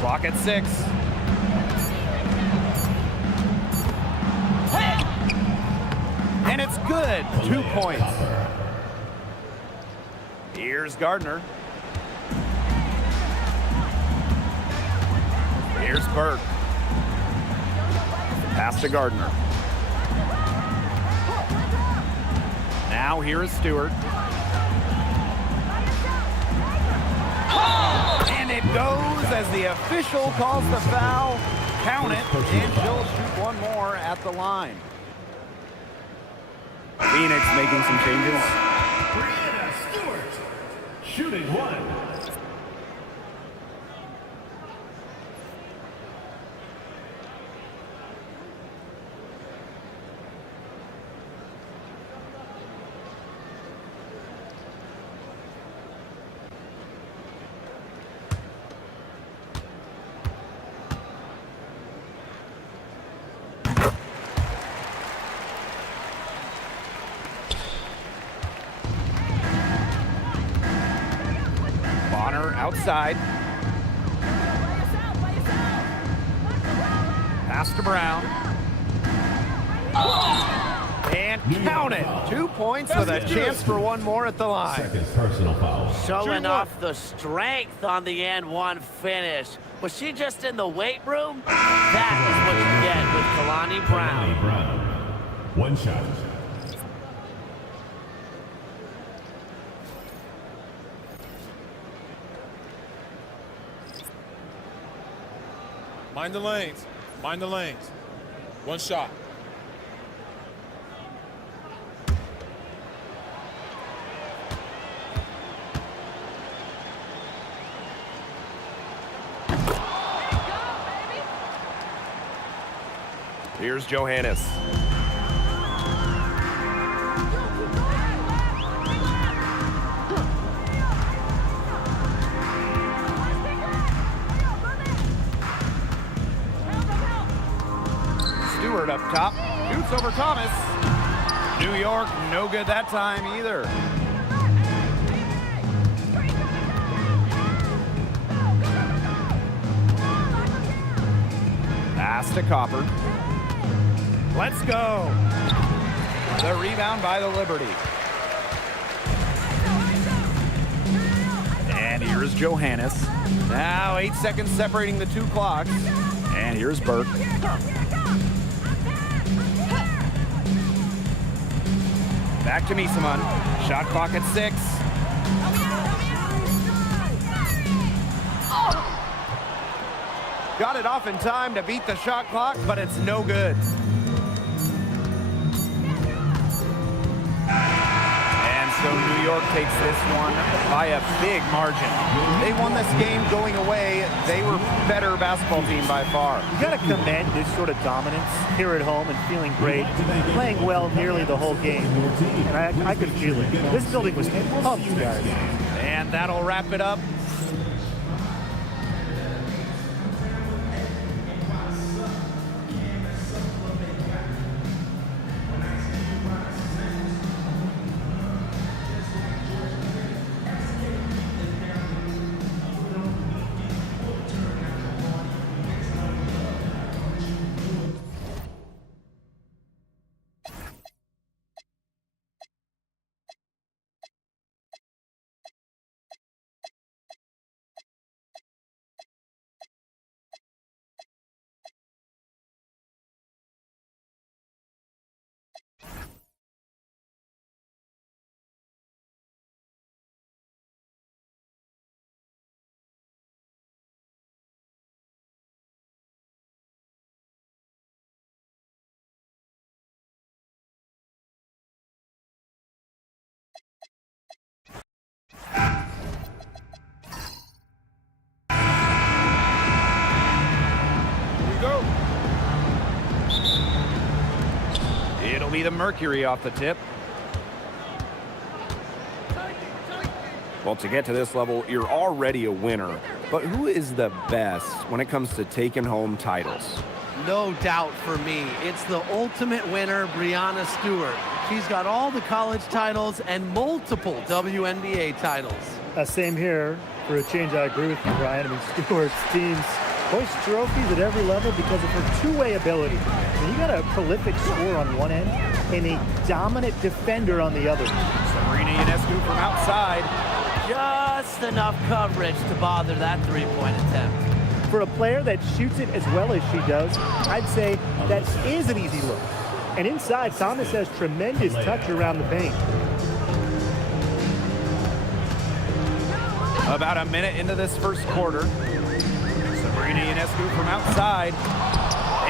Clock at 6. And it's good. 2 points. Here's Gardner. Here's Burke. Pass to Gardner. Now here is Stewart. And it goes as the official calls the foul. Count it, and she'll shoot one more at the line. Phoenix making some changes. Brianna Stewart, shooting 1. Outside. Pass to Brown. And count it. 2 points with a chance for one more at the line. Second personal foul. Showing off the strength on the N1 finish. Was she just in the weight room? That is what you get with Kalani Brown. Kalani Brown. 1 shot. Mind the lanes. Mind the lanes. 1 shot. Here's Johannes. Stewart up top. Shoots over Thomas. New York, no good that time either. Pass to Copper. Let's go. The rebound by the Liberty. And here's Johannes. Now 8 seconds separating the two clocks. And here's Burke. Back to Misaman. Shot clock at 6. Got it off in time to beat the shot clock, but it's no good. And so New York takes this one by a big margin. They won this game going away. They were better basketball team by far. You got to commend this sort of dominance here at home and feeling great, playing well nearly the whole game. And I could feel it. This building was pumped, guys. And that'll wrap it up. It'll be the Mercury off the tip. Well, to get to this level, you're already a winner. But who is the best when it comes to taking home titles? No doubt for me, it's the ultimate winner, Breanna Stewart. She's got all the college titles and multiple WNBA titles. Same here. For a change, I agree with you, Brian. I mean, Stewart's teams hoist trophies at every level because of her two-way ability. I mean, you got a prolific scorer on one end and a dominant defender on the other. Sabrina Ionescu from outside. Just enough coverage to bother that three-point attempt. For a player that shoots it as well as she does, I'd say that is an easy look. And inside, Thomas has tremendous touch around the paint. About a minute into this first quarter. Sabrina Ionescu from outside.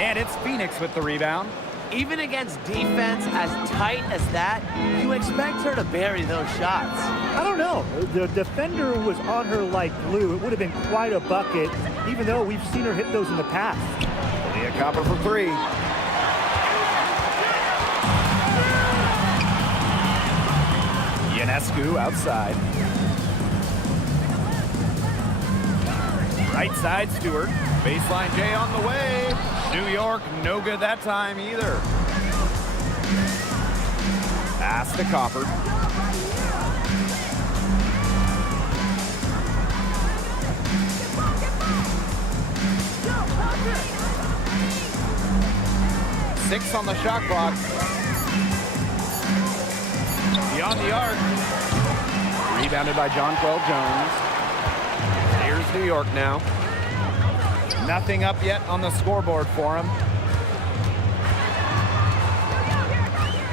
And it's Phoenix with the rebound. Even against defense as tight as that, you expect her to bury those shots. I don't know. The defender was on her like glue. It would have been quite a bucket, even though we've seen her hit those in the past. Leah Copper for three. Ionescu outside. Right side, Stewart. Baseline J on the way. New York, no good that time either. Pass to Copper. Six on the shot clock. Beyond the arc. Rebounded by Jonquel Jones. Here's New York now. Nothing up yet on the scoreboard for him.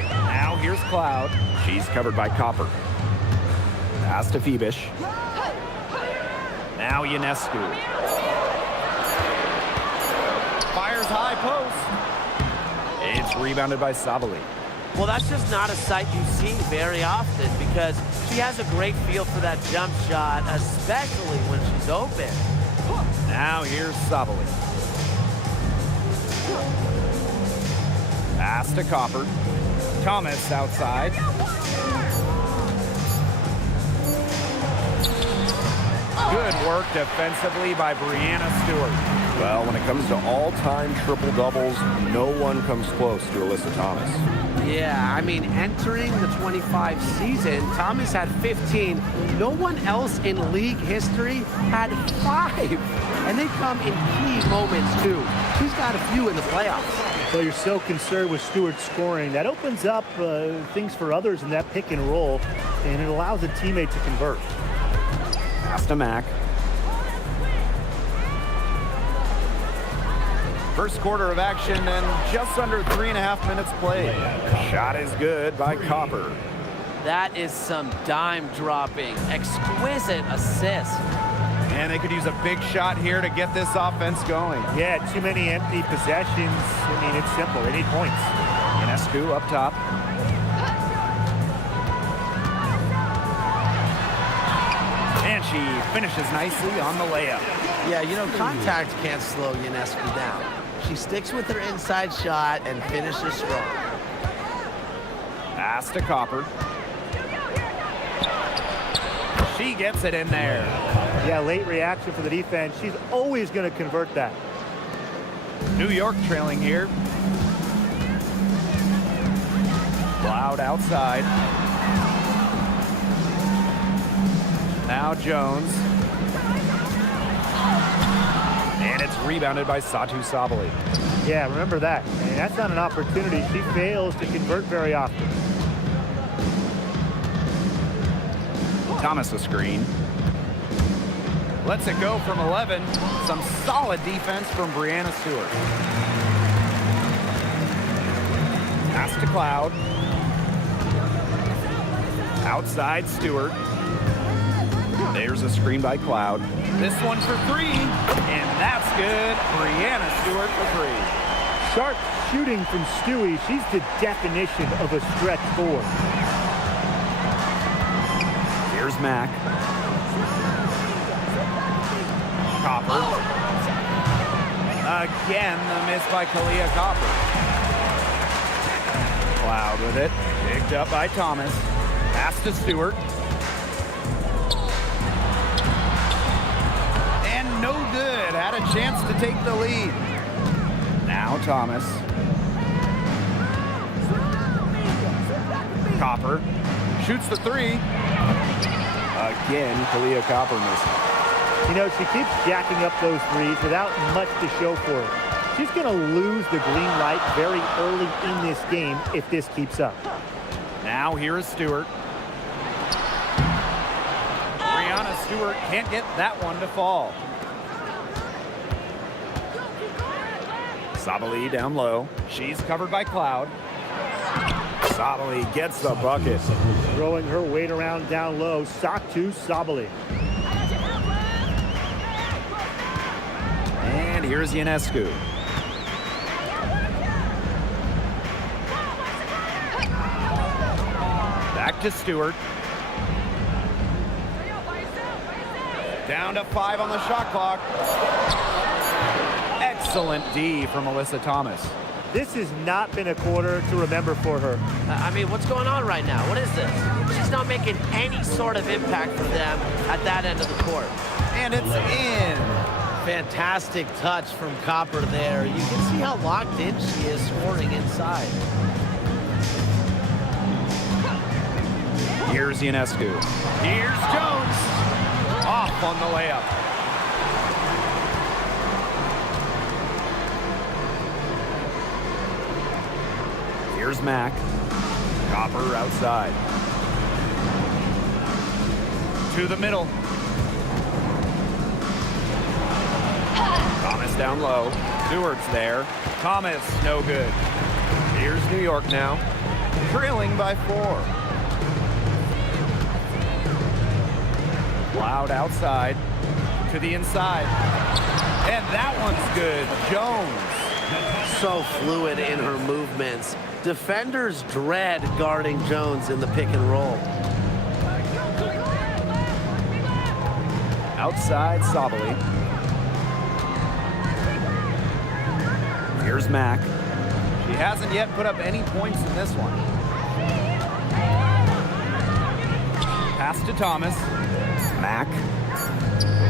Now here's Cloud. She's covered by Copper. Pass to Phoebish. Now Ionescu. Fires high post. It's rebounded by Savali. Well, that's just not a sight you see very often because she has a great feel for that jump shot, especially when she's open. Now here's Savali. Pass to Copper. Thomas outside. Good work defensively by Breanna Stewart. Well, when it comes to all-time triple-doubles, no one comes close to Alyssa Thomas. Yeah, I mean, entering the 25 season, Thomas had 15. No one else in league history had 5. And they come in key moments, too. She's got a few in the playoffs. So you're so concerned with Stewart's scoring. That opens up things for others in that pick and roll, and it allows a teammate to convert. Pass to Mack. First quarter of action and just under 3.5 minutes played. Shot is good by Copper. That is some dime dropping, exquisite assist. And they could use a big shot here to get this offense going. Yeah, too many empty possessions. I mean, it's simple. They need points. Ionescu up top. And she finishes nicely on the layup. Yeah, you know, contact can't slow Ionescu down. She sticks with her inside shot and finishes strong. Pass to Copper. She gets it in there. Yeah, late reaction for the defense. She's always going to convert that. New York trailing here. Cloud outside. Now Jones. And it's rebounded by Satu Sabali. Yeah, remember that. And that's not an opportunity. She fails to convert very often. Thomas a screen. Lets it go from 11. Some solid defense from Brianna Stewart. Pass to Cloud. Outside Stewart. There's a screen by Cloud. This one for three, and that's good. Brianna Stewart for three. Sharp shooting from Stewie. She's the definition of a stretch four. Here's Mack. Copper. Again, the miss by Kalia Copper. Cloud with it. Picked up by Thomas. Pass to Stewart. And no good. Had a chance to take the lead. Now Thomas. Copper. Shoots the three. Again, Kalia Copper missing. You know, she keeps jacking up those threes without much to show for it. She's going to lose the green light very early in this game if this keeps up. Now here is Stewart. Brianna Stewart can't get that one to fall. Sabali down low. She's covered by Cloud. Sabali gets the bucket. Throwing her weight around down low. Satu Sabali. And here's Ionescu. Back to Stewart. Down to 5 on the shot clock. Excellent D from Melissa Thomas. This has not been a quarter to remember for her. I mean, what's going on right now? What is this? She's not making any sort of impact for them at that end of the court. And it's in. Fantastic touch from Copper there. You can see how locked in she is scoring inside. Here's Ionescu. Here's Jones. Off on the layup. Here's Mack. Copper outside. To the middle. Thomas down low. Stewart's there. Thomas, no good. Here's New York now. Trailing by 4. Cloud outside. To the inside. And that one's good. Jones. So fluid in her movements. Defenders dread guarding Jones in the pick and roll. Outside Sabali. Here's Mack. She hasn't yet put up any points in this one. Pass to Thomas. Mack.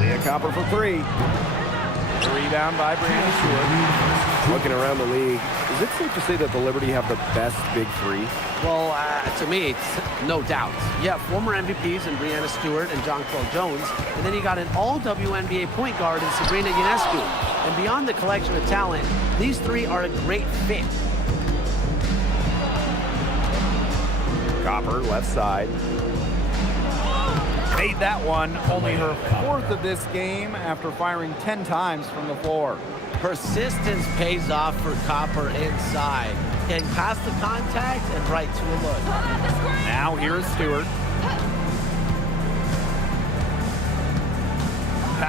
Leah Copper for 3. The rebound by Brianna Stewart. Looking around the league, is it safe to say that the Liberty have the best big three? Well, to me, it's no doubt. Yeah, former MVPs in Brianna Stewart and Jonquel Jones, and then you got an all-WNBA point guard in Sabrina Ionescu. And beyond the collection of talent, these three are a great fit. Copper left side. Made that one, only her 4th of this game after firing 10 times from the floor. Persistence pays off for Copper inside. Getting past the contact and right to a look. Now here's Stewart.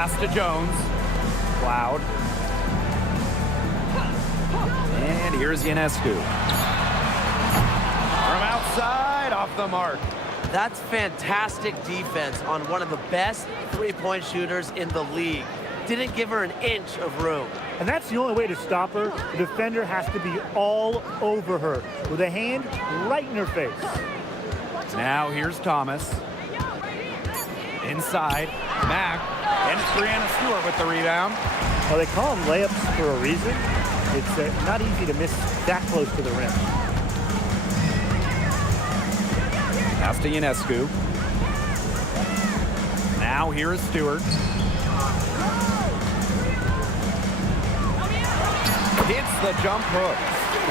Pass to Jones. Cloud. And here's Ionescu. From outside, off the mark. That's fantastic defense on one of the best three-point shooters in the league. Didn't give her an inch of room. And that's the only way to stop her. The defender has to be all over her with a hand right in her face. Now here's Thomas. Inside, Mack, and it's Brianna Stewart with the rebound. Well, they call them layups for a reason. It's not easy to miss that close to the rim. Pass to Ionescu. Now here is Stewart. Hits the jump hook.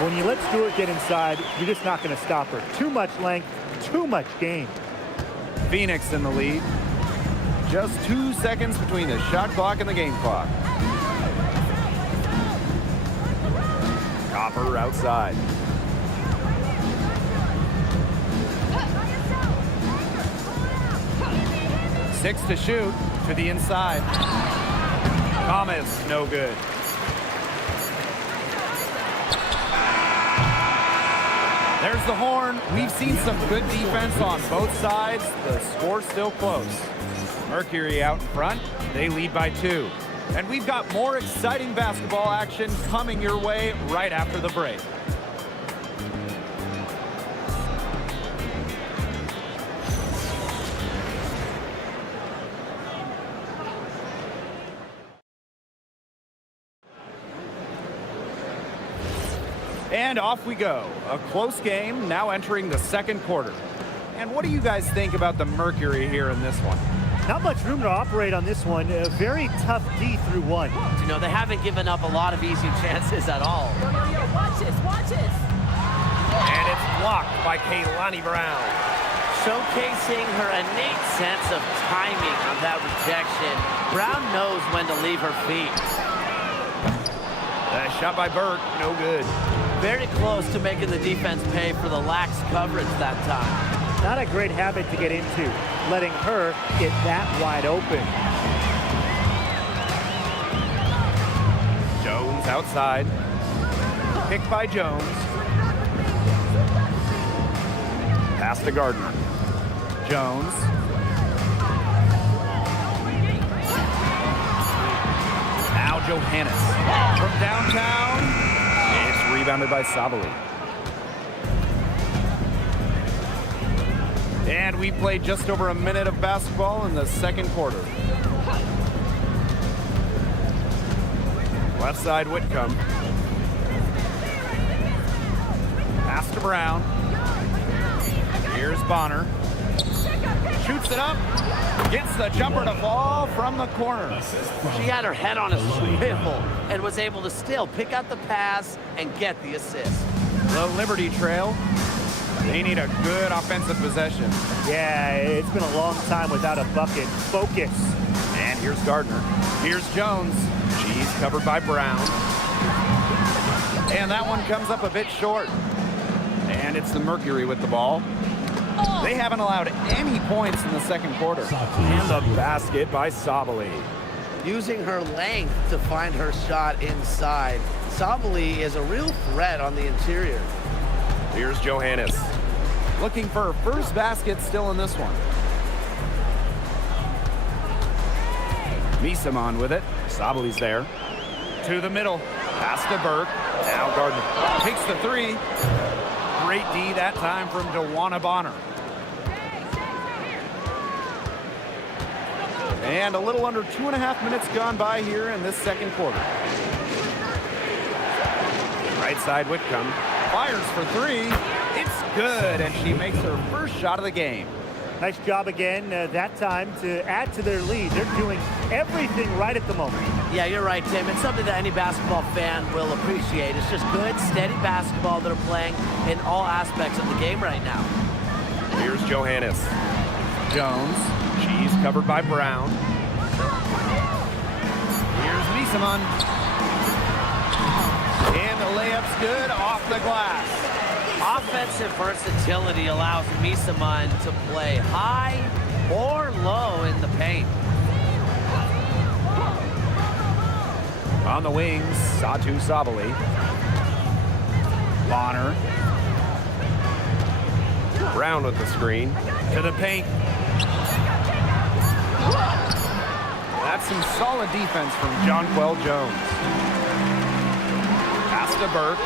When you let Stewart get inside, you're just not going to stop her. Too much length, too much game. Phoenix in the lead. Just 2 seconds between the shot clock and the game clock. Copper outside. Six to shoot to the inside. Thomas, no good. There's the horn. We've seen some good defense on both sides. The score's still close. Mercury out in front. They lead by 2. And we've got more exciting basketball action coming your way right after the break. And off we go. A close game now entering the second quarter. And what do you guys think about the Mercury here in this one? Not much room to operate on this one. A very tough D through 1. You know, they haven't given up a lot of easy chances at all. Watch this, watch this. And it's blocked by Kaylani Brown. Showcasing her innate sense of timing on that rejection. Brown knows when to leave her feet. Shot by Burke, no good. Very close to making the defense pay for the lax coverage that time. Not a great habit to get into, letting her get that wide open. Jones outside. Picked by Jones. Pass to Gardner. Jones. Now Johannes. From downtown. It's rebounded by Sabali. And we played just over a minute of basketball in the second quarter. Left side Whitcomb. Pass to Brown. Here's Bonner. Shoots it up. Gets the jumper to fall from the corner. She had her head on a swivel and was able to still pick out the pass and get the assist. The Liberty Trail. They need a good offensive possession. Yeah, it's been a long time without a bucket. Focus. And here's Gardner. Here's Jones. She's covered by Brown. And that one comes up a bit short. And it's the Mercury with the ball. They haven't allowed any points in the second quarter. And the basket by Sabali. Using her length to find her shot inside. Sabali is a real threat on the interior. Here's Johannes. Looking for her first basket still in this one. Misamon with it. Sabali's there. To the middle. Pass to Burke. Now Gardner takes the 3. Great D that time from DeWanna Bonner. And a little under 2.5 minutes gone by here in this second quarter. Right side Whitcomb. Fires for 3. It's good, and she makes her first shot of the game. Nice job again that time to add to their lead. They're doing everything right at the moment. Yeah, you're right, Tim. It's something that any basketball fan will appreciate. It's just good, steady basketball they're playing in all aspects of the game right now. Here's Johannes. Jones. She's covered by Brown. Here's Misamon. And the layup's good off the glass. Offensive versatility allows Misamon to play high or low in the paint. On the wings, Satu Sabali. Bonner. Brown with the screen. To the paint. That's some solid defense from Jonquel Jones. Pass to Burke.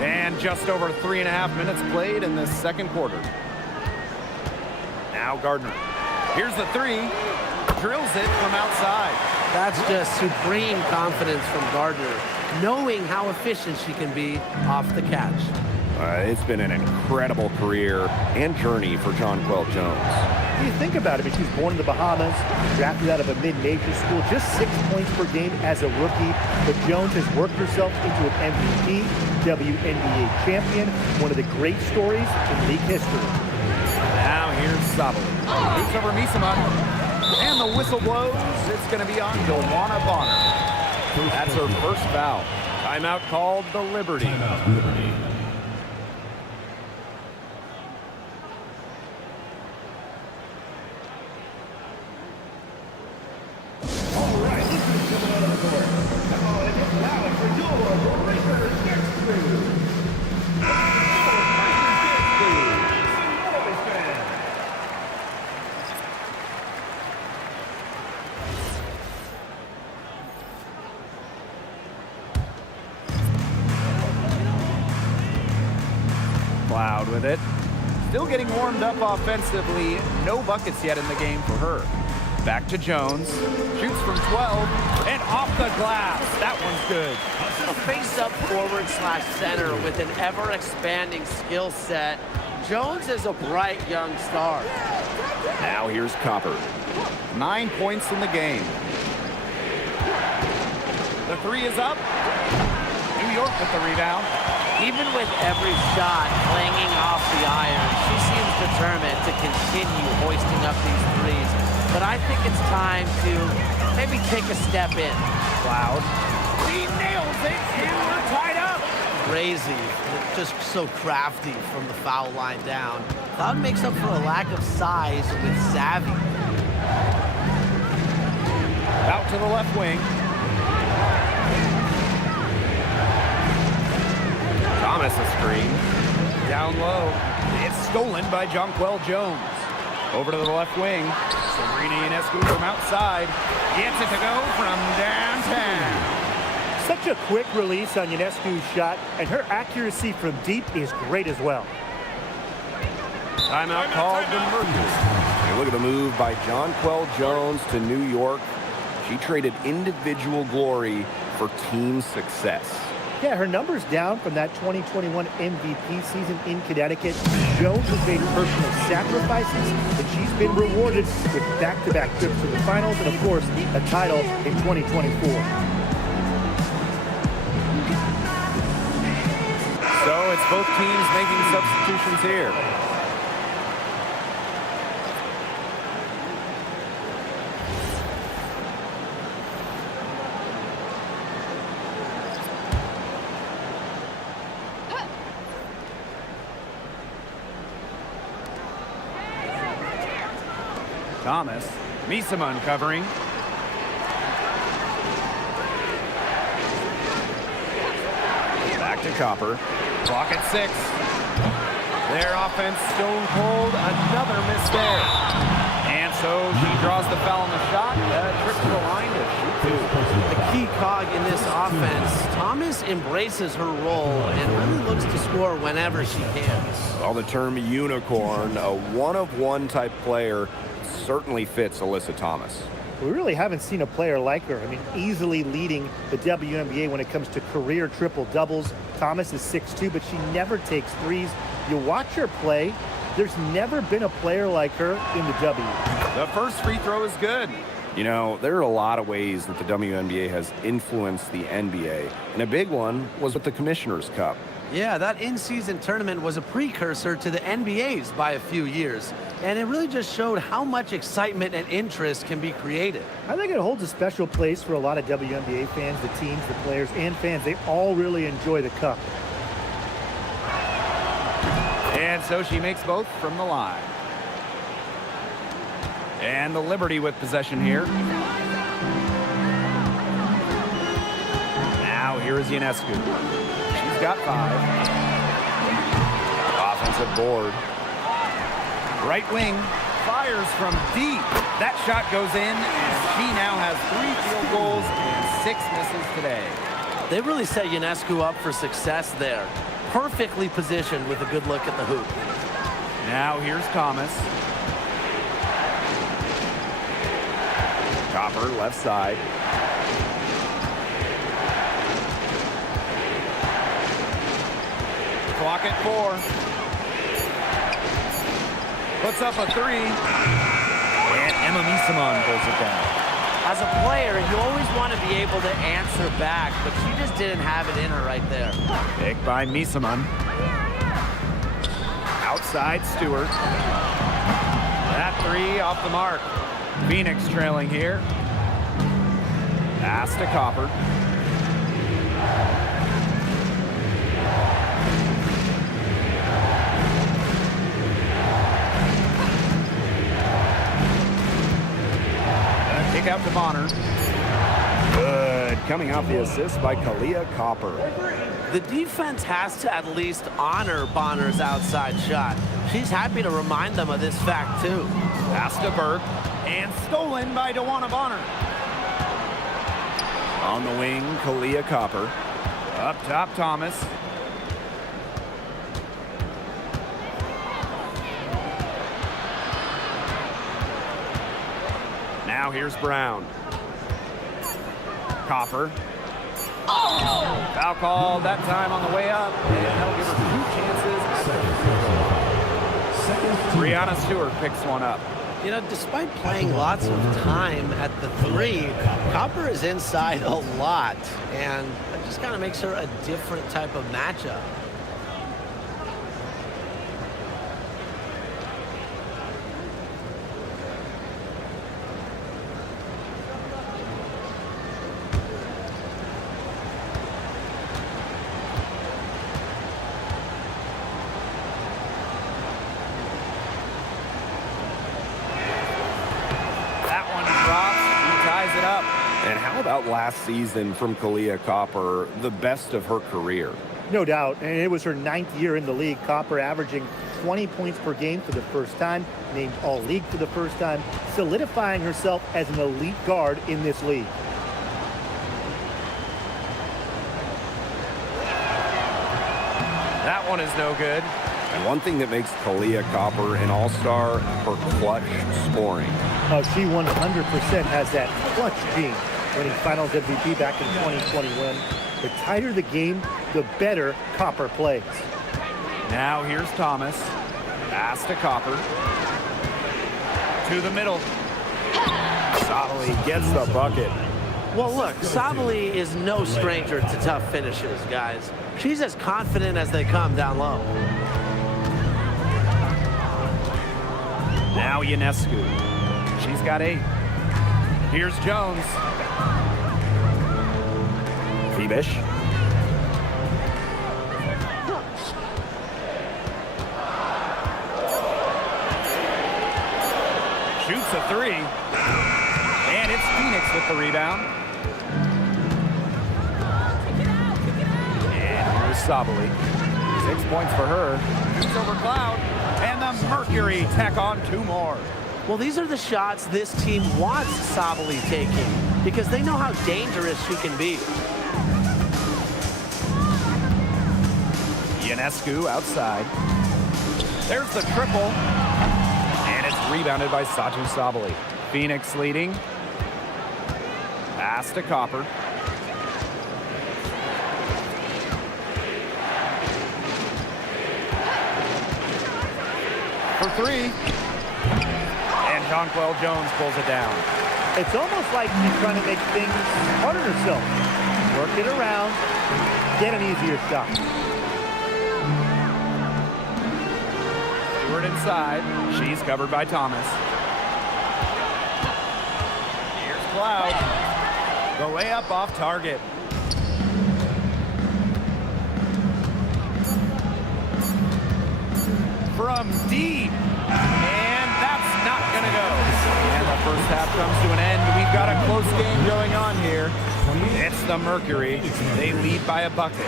And just over 3.5 minutes played in this second quarter. Now Gardner. Here's the three. Drills it from outside. That's just supreme confidence from Gardner, knowing how efficient she can be off the catch. It's been an incredible career and journey for Jonquel Jones. You think about it, she was born in the Bahamas, drafted out of a mid-major school, just 6 points per game as a rookie. But Jones has worked herself into an MVP, WNBA champion, one of the great stories in league history. Now here's Sabali. Shoots over Misaman. And the whistle blows. It's going to be on Joanna Bonner. That's her first foul. Timeout called the Liberty. Timeout, Liberty. All right, this is coming out of the court. Come on, it's loud for your Breakers next move. Cloud with it. Still getting warmed up offensively. No buckets yet in the game for her. Back to Jones. Shoots from 12 and off the glass. That one's good. A face-up forward/center with an ever-expanding skill set. Jones is a bright young star. Now here's Copper. 9 points in the game. The three is up. New York with the rebound. Even with every shot clanging off the iron, she seems determined to continue hoisting up these threes. But I think it's time to maybe take a step in. Cloud. He nails it, and we're tied up. Crazy, just so crafty from the foul line down. Cloud makes up for a lack of size with savvy. Out to the left wing. Thomas a screen. Down low. It's stolen by Jonquel Jones. Over to the left wing. Sabrina Ionescu from outside. Gets it to go from downtown. Such a quick release on Ionescu's shot, and her accuracy from deep is great as well. Timeout called to Mercury. Hey, look at the move by Jonquel Jones to New York. She traded individual glory for team success. Yeah, her numbers down from that 2021 MVP season in Connecticut. Jones has made personal sacrifices, and she's been rewarded with back-to-back trips to the finals and, of course, a title in 2024. So it's both teams making substitutions here. Thomas. Misaman covering. Back to Copper. Clock at 6. Their offense stone cold. Another miss there. And so she draws the foul on the shot. Trip to the line to shoot two. A key cog in this offense. Thomas embraces her role and really looks to score whenever she can. Well, the term unicorn, a one-of-one type player, certainly fits Alyssa Thomas. We really haven't seen a player like her. I mean, easily leading the WNBA when it comes to career triple-doubles. Thomas is 6'2", but she never takes threes. You watch her play, there's never been a player like her in the W. The first free throw is good. You know, there are a lot of ways that the WNBA has influenced the NBA, and a big one was with the Commissioner's Cup. Yeah, that in-season tournament was a precursor to the NBA's by a few years, and it really just showed how much excitement and interest can be created. I think it holds a special place for a lot of WNBA fans, the teams, the players, and fans. They all really enjoy the cup. And so she makes both from the line. And the Liberty with possession here. Now here is Ionescu. She's got 5. Offensive board. Right wing fires from deep. That shot goes in, and she now has 3 field goals and 6 misses today. They really set Ionescu up for success there. Perfectly positioned with a good look at the hoop. Now here's Thomas. Copper, left side. Clock at 4. Puts up a 3. And Emma Misamon pulls it down. As a player, you always want to be able to answer back, but she just didn't have it in her right there. Pick by Misamon. Outside Stewart. That 3 off the mark. Phoenix trailing here. Pass to Copper. Kick out to Bonner. Good. Coming off the assist by Kalia Copper. The defense has to at least honor Bonner's outside shot. She's happy to remind them of this fact, too. Pass to Burke. And stolen by DeWanna Bonner. On the wing, Kalia Copper. Up top, Thomas. Now here's Brown. Copper. Foul call that time on the way up. And that'll give her 2 chances. Brianna Stewart picks one up. You know, despite playing lots of time at the 3, Copper is inside a lot, and that just kind of makes her a different type of matchup. And how about last season from Kalia Copper, the best of her career? No doubt, and it was her 9th year in the league. Copper averaging 20 points per game for the first time, named All-League for the first time, solidifying herself as an elite guard in this league. That one is no good. And one thing that makes Kalia Copper an all-star, her clutch scoring. She 100% has that clutch gene, winning Finals MVP back in 2021. The tighter the game, the better Copper plays. Now here's Thomas. Pass to Copper. To the middle. Sabali gets the bucket. Well, look, Sabali is no stranger to tough finishes, guys. She's as confident as they come down low. Now Ionescu. She's got 8. Here's Jones. Phoebish. Shoots a 3. And it's Phoenix with the rebound. And here's Sabali. 6 points for her. Shoots over Cloud. And the Mercury tack on 2 more. Well, these are the shots this team wants Sabali taking because they know how dangerous she can be. Ionescu outside. There's the triple. And it's rebounded by Satu Sabali. Phoenix leading. Pass to Copper. For 3. And Jonquel Jones pulls it down. It's almost like she's trying to make things harder on herself. Work it around, get an easier shot. Stewart inside. She's covered by Thomas. Here's Cloud. The layup off target. From deep. And that's not going to go. And first half comes to an end. We've got a close game going on here. It's the Mercury. They lead by a bucket.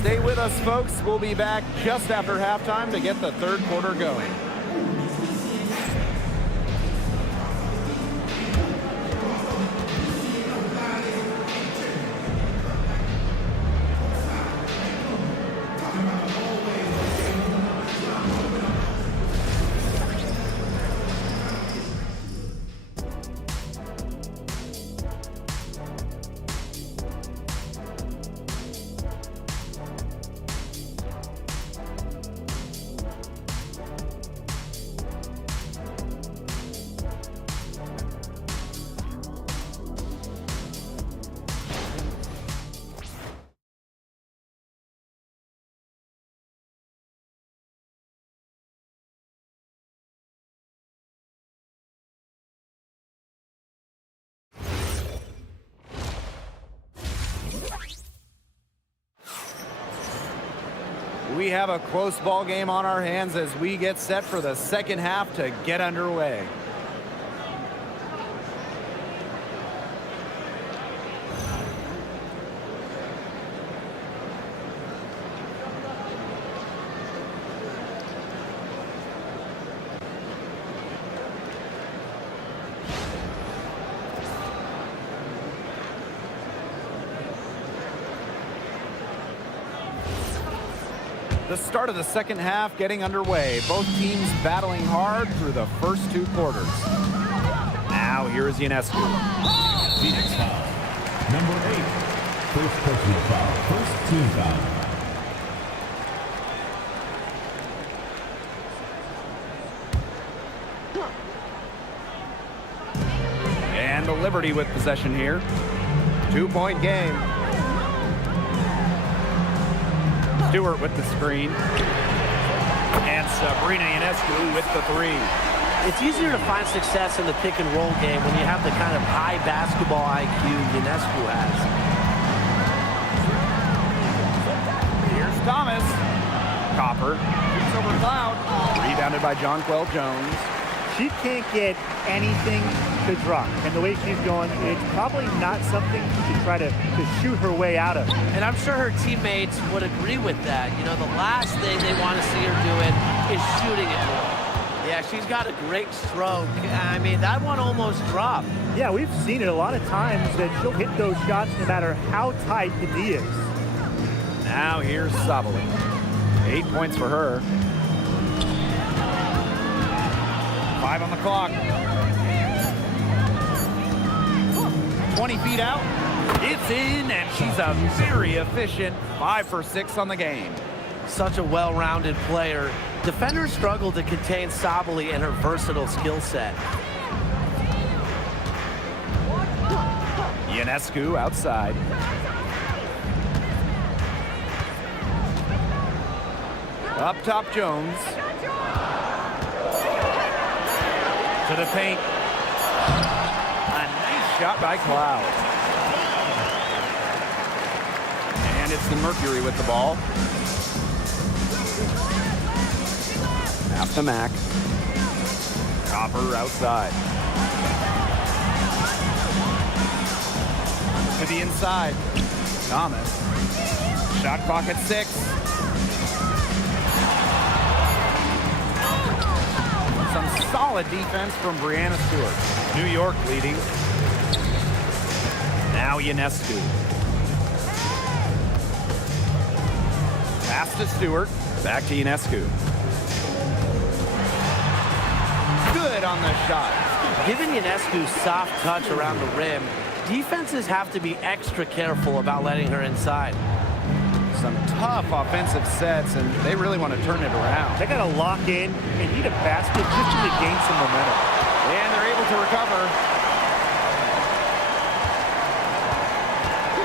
Stay with us, folks. We'll be back just after halftime to get the third quarter going. We have a close ball game on our hands as we get set for the second half to get underway. The start of the second half getting underway. Both teams battling hard through the first two quarters. Now here's Ionescu. Phoenix foul. Number 8. First personal foul. First team foul. And the Liberty with possession here. 2-point game. Stewart with the screen. And Sabrina Ionescu with the three. It's easier to find success in the pick and roll game when you have the kind of high basketball IQ Ionescu has. Here's Thomas. Copper. Shoots over Cloud. Rebounded by Jonquel Jones. She can't get anything to drop. And the way she's going, it's probably not something to try to shoot her way out of. And I'm sure her teammates would agree with that. You know, the last thing they want to see her doing is shooting it more. Yeah, she's got a great stroke. I mean, that one almost dropped. Yeah, we've seen it a lot of times that she'll hit those shots no matter how tight the D is. Now here's Sabali. 8 points for her. 5 on the clock. 20 feet out. It's in, and she's a very efficient 5 for 6 on the game. Such a well-rounded player. Defenders struggle to contain Sabali and her versatile skill set. Ionescu outside. Up top, Jones. To the paint. A nice shot by Cloud. And it's the Mercury with the ball. Pass to Mack. Copper outside. To the inside. Thomas. Shot clock at 6. Some solid defense from Brianna Stewart. New York leading. Now Ionescu. Pass to Stewart. Back to Ionescu. Good on the shot. Given Ionescu's soft touch around the rim, defenses have to be extra careful about letting her inside. Some tough offensive sets, and they really want to turn it around. They got to lock in and need a basket just to gain some momentum. And they're able to recover.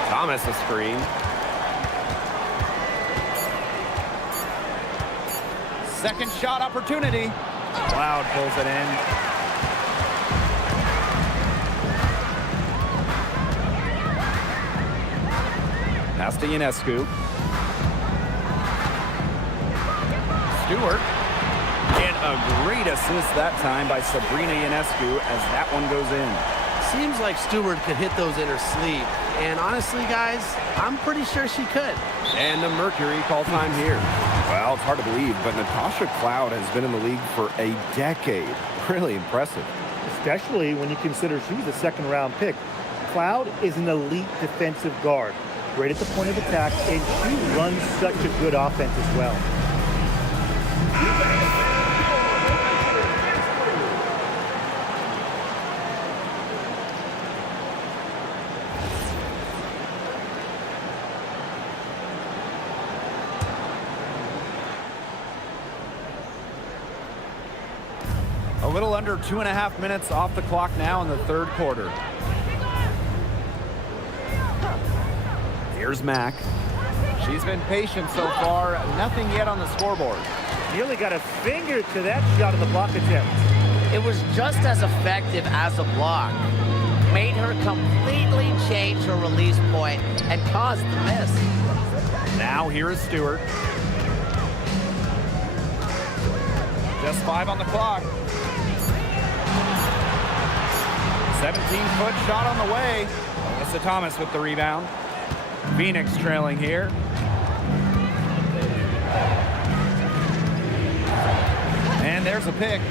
Thomas a screen. Second shot opportunity. Cloud pulls it in. Pass to Ionescu. Stewart. And A great assist that time by Sabrina Ionescu as that one goes in. Seems like Stewart could hit those in her sleeve. And honestly, guys, I'm pretty sure she could. And the Mercury call time here. Well, it's hard to believe, but Natasha Cloud has been in the league for a decade. Really impressive. Especially when you consider she was a second-round pick. Cloud is an elite defensive guard. Great at the point of attack, and she runs such a good offense as well. A little under 2.5 minutes off the clock now in the third quarter. Here's Mack. She's been patient so far. Nothing yet on the scoreboard. Nearly got a finger to that shot of the block attempt. It was just as effective as a block. Made her completely change her release point and caused the miss. Now here is Stewart. Just 5 on the clock. 17-foot shot on the way. Alyssa Thomas with the rebound. Phoenix trailing here. And there's a pick.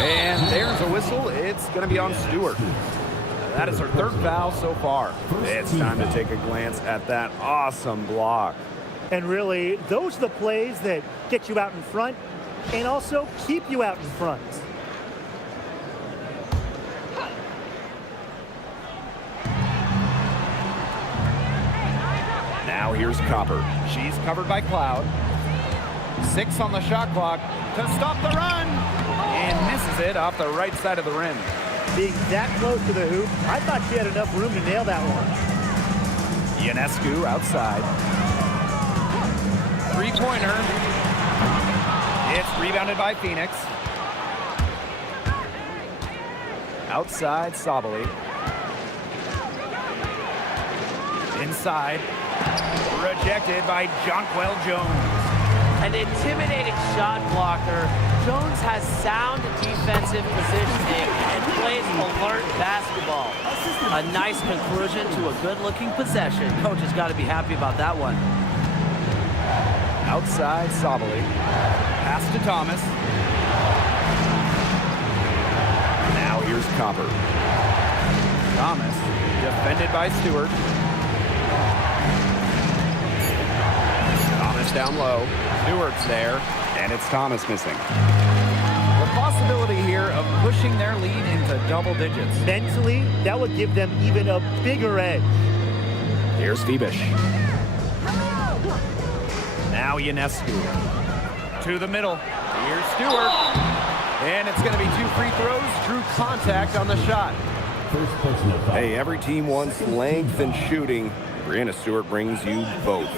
And there's a whistle. It's going to be on Stewart. That is her third foul so far. It's time to take a glance at that awesome block. And really, those are the plays that get you out in front and also keep you out in front. Now here's Copper. She's covered by Cloud. 6 on the shot clock to stop the run. And misses it off the right side of the rim. Being that close to the hoop, I thought she had enough room to nail that one. Ionescu outside. Three-pointer. It's rebounded by Phoenix. Outside, Sabali. Inside. Rejected by Jonquel Jones. An intimidating shot blocker. Jones has sound defensive positioning and plays alert basketball. A nice conclusion to a good-looking possession. Coach has got to be happy about that one. Outside, Sabali. Pass to Thomas. Now here's Copper. Thomas, defended by Stewart. Thomas down low. Stewart's there. And it's Thomas missing. The possibility here of pushing their lead into double digits. Mentally, that would give them even a bigger edge. Here's Phoebus. Now Ionescu. To the middle. Here's Stewart. And it's going to be 2 free throws. Drew contact on the shot. Hey, every team wants length and shooting. Brianna Stewart brings you both.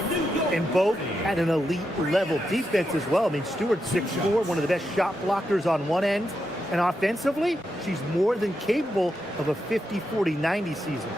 And both at an elite level defense as well. I mean, Stewart's 6'4", one of the best shot blockers on one end. And offensively, she's more than capable of a 50-40-90 season.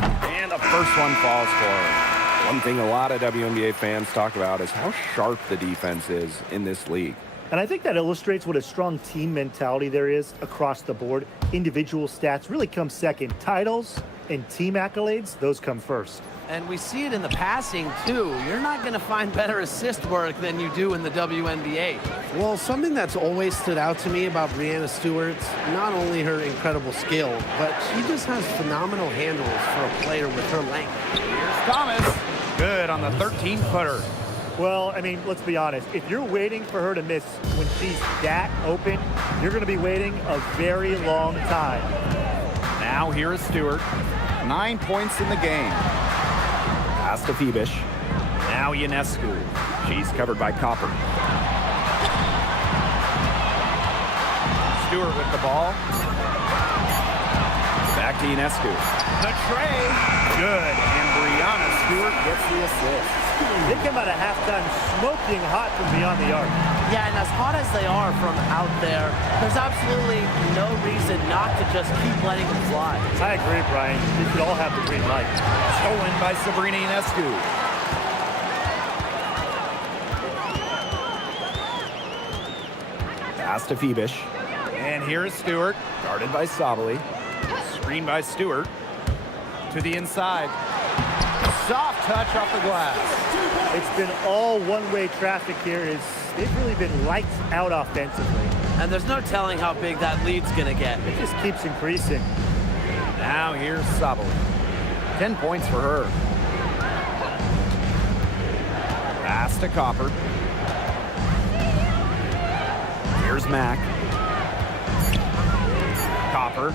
And the first one falls for her. One thing a lot of WNBA fans talk about is how sharp the defense is in this league. And I think that illustrates what a strong team mentality there is across the board. Individual stats really come second. Titles and team accolades, those come first. And we see it in the passing, too. You're not going to find better assist work than you do in the WNBA. Well, something that's always stood out to me about Brianna Stewart's not only her incredible skill, but she just has phenomenal handles for a player with her length. Here's Thomas. Good on the 13-footer. Well, I mean, let's be honest. If you're waiting for her to miss when she's that open, you're going to be waiting a very long time. Now here is Stewart. 9 points in the game. Pass to Phoebus. Now Ionescu. She's covered by Copper. Stewart with the ball. Back to Ionescu. The tray. Good. And Brianna Stewart gets the assist. They come out of halftime smoking hot from beyond the arc. Yeah, and as hot as they are from out there, there's absolutely no reason not to just keep letting them fly. I agree, Brian. They should all have the green light. Stolen by Sabrina Ionescu. Pass to Phoebus. And here is Stewart, guarded by Sabali. Screen by Stewart. To the inside. Soft touch off the glass. It's been all one-way traffic here. They've really been lights out offensively. And there's no telling how big that lead's gonna get. It just keeps increasing. Now here's Sabali. 10 points for her. Pass to Copper. Here's Mack. Copper.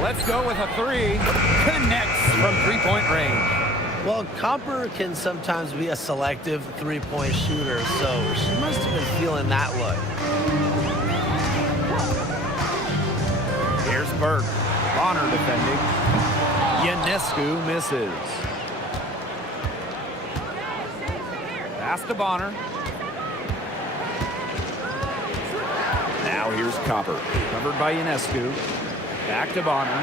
Let's go with a three. Connects from three-point range. Well, Copper can sometimes be a selective three-point shooter, so she must have been feeling that look. Here's Burke. Bonner defending. Ionescu misses. Pass to Bonner. Now here's Copper. Covered by Ionescu. Back to Bonner.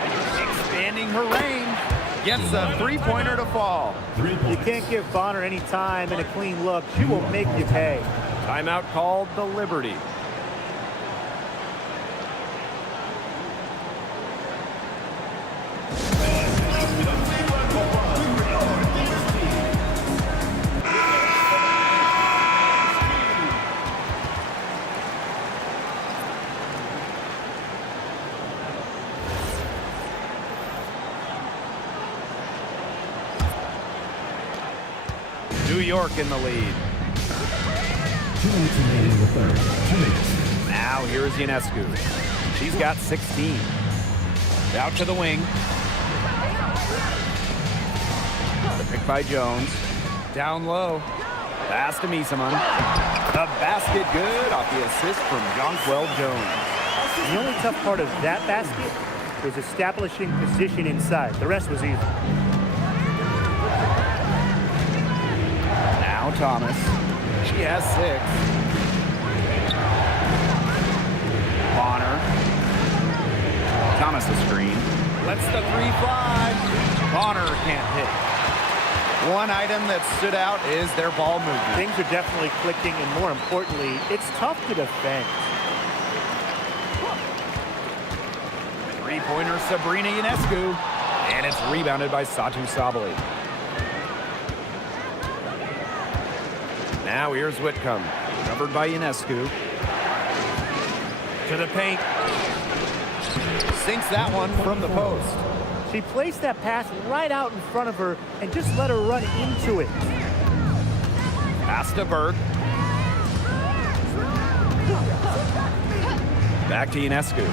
Expanding her range. Gets a three-pointer to fall. You can't give Bonner any time and a clean look. She will make you pay. Timeout called the Liberty. New York in the lead. 2 minutes remaining in the third. 2 minutes. Now here's Ionescu. She's got 16. Out to the wing. Picked by Jones. Down low. Pass to Misaman. The basket good off the assist from Jonquel Jones. The only tough part of that basket was establishing position inside. The rest was easy. Now Thomas. She has 6. Bonner. Thomas a screen. Lets the three fly. Bonner can't hit. One item that stood out is their ball movement. Things are definitely clicking, and more importantly, it's tough to defend. Three-pointer Sabrina Ionescu. And it's rebounded by Satu Sabali. Now here's Whitcomb. Covered by Ionescu. To the paint. Sinks that one from the post. She placed that pass right out in front of her and just let her run into it. Pass to Burke. Back to Ionescu.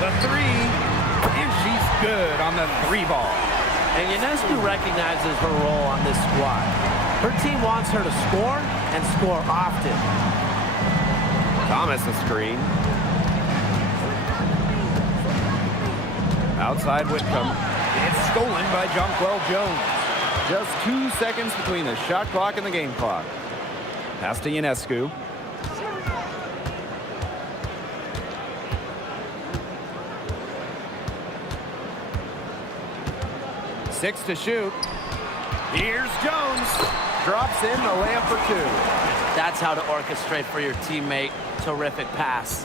The three. And she's good on the three ball. And Ionescu recognizes her role on this squad. Her team wants her to score and score often. Thomas a screen. Outside Whitcomb. It's stolen by Jonquel Jones. Just 2 seconds between the shot clock and the game clock. Pass to Ionescu. Six to shoot. Here's Jones. Drops in the layup for 2. That's how to orchestrate for your teammate. Terrific pass.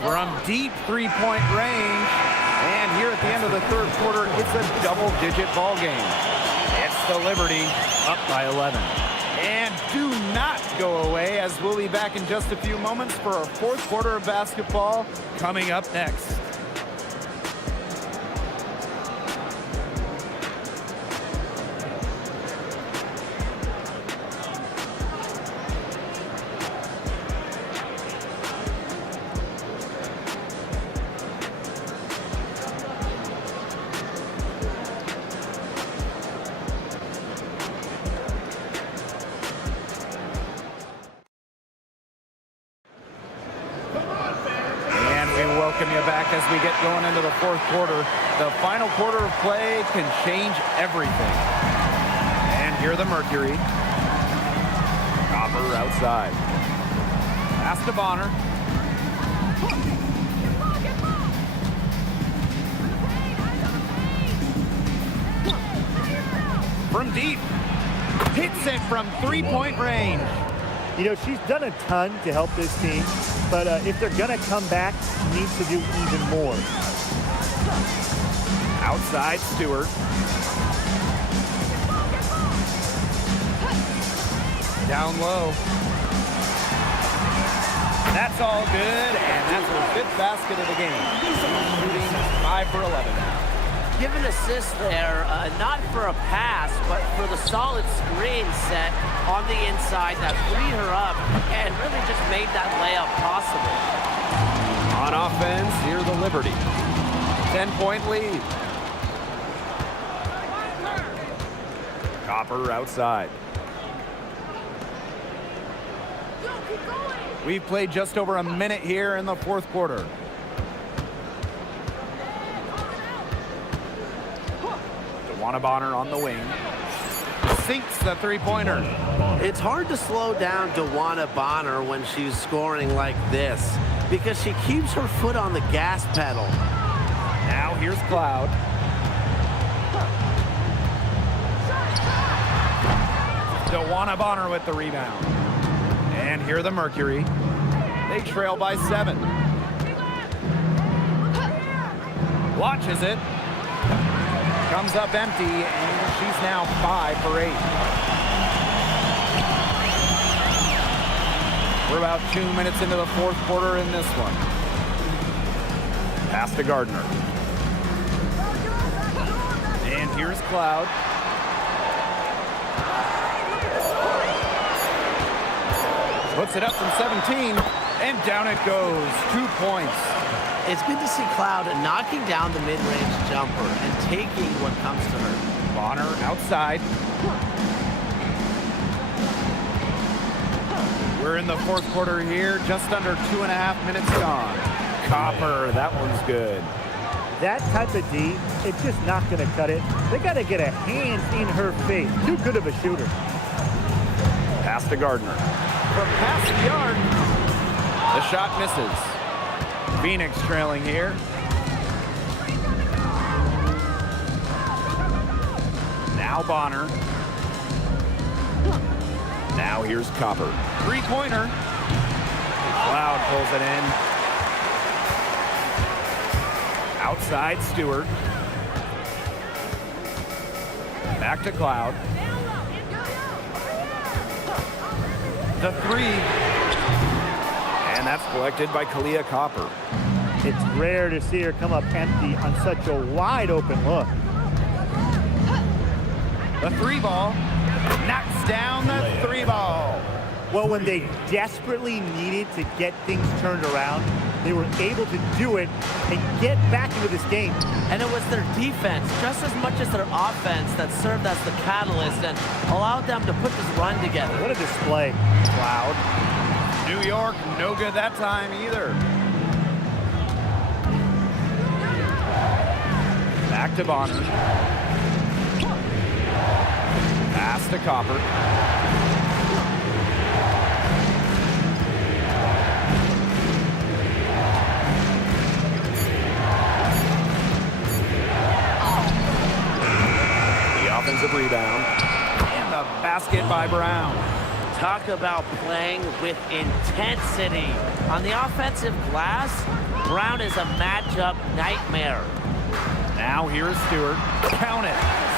From deep three-point range. And here at the end of the third quarter, it's a double-digit ball game. It's the Liberty up by 11. And do not go away, as we'll be back in just a few moments for our fourth quarter of basketball coming up next. Welcome you back as we get going into the fourth quarter. The final quarter of play can change everything. Here the Mercury. Copper outside. Pass to Bonner. From deep. Hits it from three-point range. You know, she's done a ton to help this team, but if they're going to come back, she needs to do even more. Outside Stewart. Down low. That's all good, and that's her 5th basket of the game. Shooting 5 for 11 now. Give an assist there, not for a pass, but for the solid screen set on the inside that freed her up and really just made that layup possible. On offense, here the Liberty. 10-point lead. Copper outside. We've played just over a minute here in the 4th quarter. DeWanna Bonner on the wing. Sinks the three-pointer. It's hard to slow down DeWanna Bonner when she's scoring like this because she keeps her foot on the gas pedal. Now here's Cloud. DeWanna Bonner with the rebound. And here the Mercury. They trail by 7. Watches it. Comes up empty, and she's now 5 for 8. We're about 2 minutes into the 4th quarter in this one. Pass to Gardner. And here's Cloud. Puts it up from 17, and down it goes. 2 points. It's good to see Cloud knocking down the mid-range jumper and taking what comes to her. Bonner outside. We're in the 4th quarter here, just under 2.5 minutes gone. Copper, that one's good. That type of D, it's just not going to cut it. They got to get a hand in her face. Too good of a shooter. Pass to Gardner. From past the yard, the shot misses. Phoenix trailing here. Now Bonner. Now here's Copper. Three-pointer. Cloud pulls it in. Outside Stewart. Back to Cloud. The 3. And that's collected by Kalia Copper. It's rare to see her come up empty on such a wide open look. The 3 ball knocks down the 3 ball. Well, when they desperately needed to get things turned around, they were able to do it and get back into this game. And it was their defense, just as much as their offense, that served as the catalyst and allowed them to put this run together. What a display. Cloud. New York, no good that time either. Back to Bonner. Pass to Copper. The offensive rebound. And the basket by Brown. Talk about playing with intensity. On the offensive glass, Brown is a matchup nightmare. Now here's Stewart. Count it.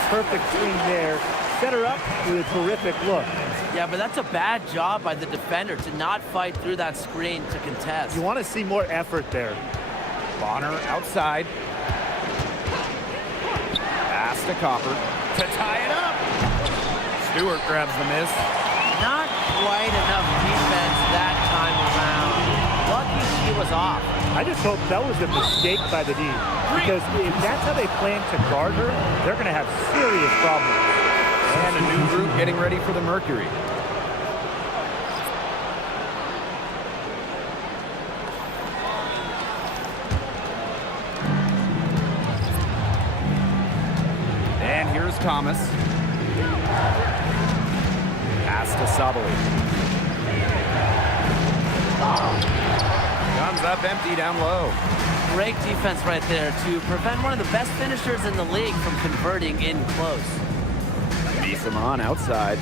Perfect swing there. Set her up with a terrific look. Yeah, but that's a bad job by the defender to not fight through that screen to contest. You want to see more effort there. Bonner outside. Pass to Copper to tie it up. Stewart grabs the miss. Not quite enough defense that time around. Lucky she was off. I just hope that was a mistake by the D, because if that's how they plan to guard her, they're going to have serious problems. And a new group getting ready for the Mercury. And here's Thomas. Pass to Sabali. Comes up empty down low. Great defense right there to prevent one of the best finishers in the league from converting in close. Misaman outside.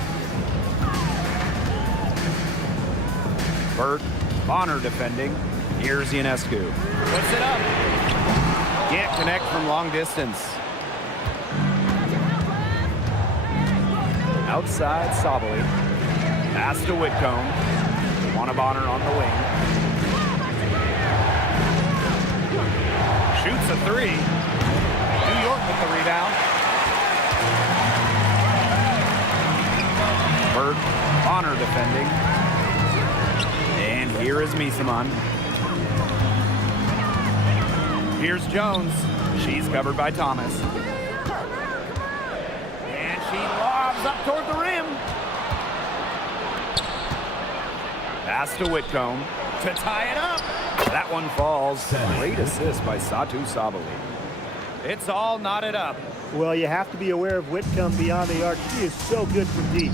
Burt, Bonner defending. Here's Ionescu. Puts it up. Can't connect from long distance. Outside, Sabali. Pass to Whitcomb. Bonner on the wing. Shoots a three. New York with the rebound. Burt, Bonner defending. And here is Misaman. Here's Jones. She's covered by Thomas. And she lobs up toward the rim. Pass to Whitcomb to tie it up. That one falls. Great assist by Satu Sabali. It's all knotted up. Well, you have to be aware of Whitcomb beyond the arc. She is so good from deep.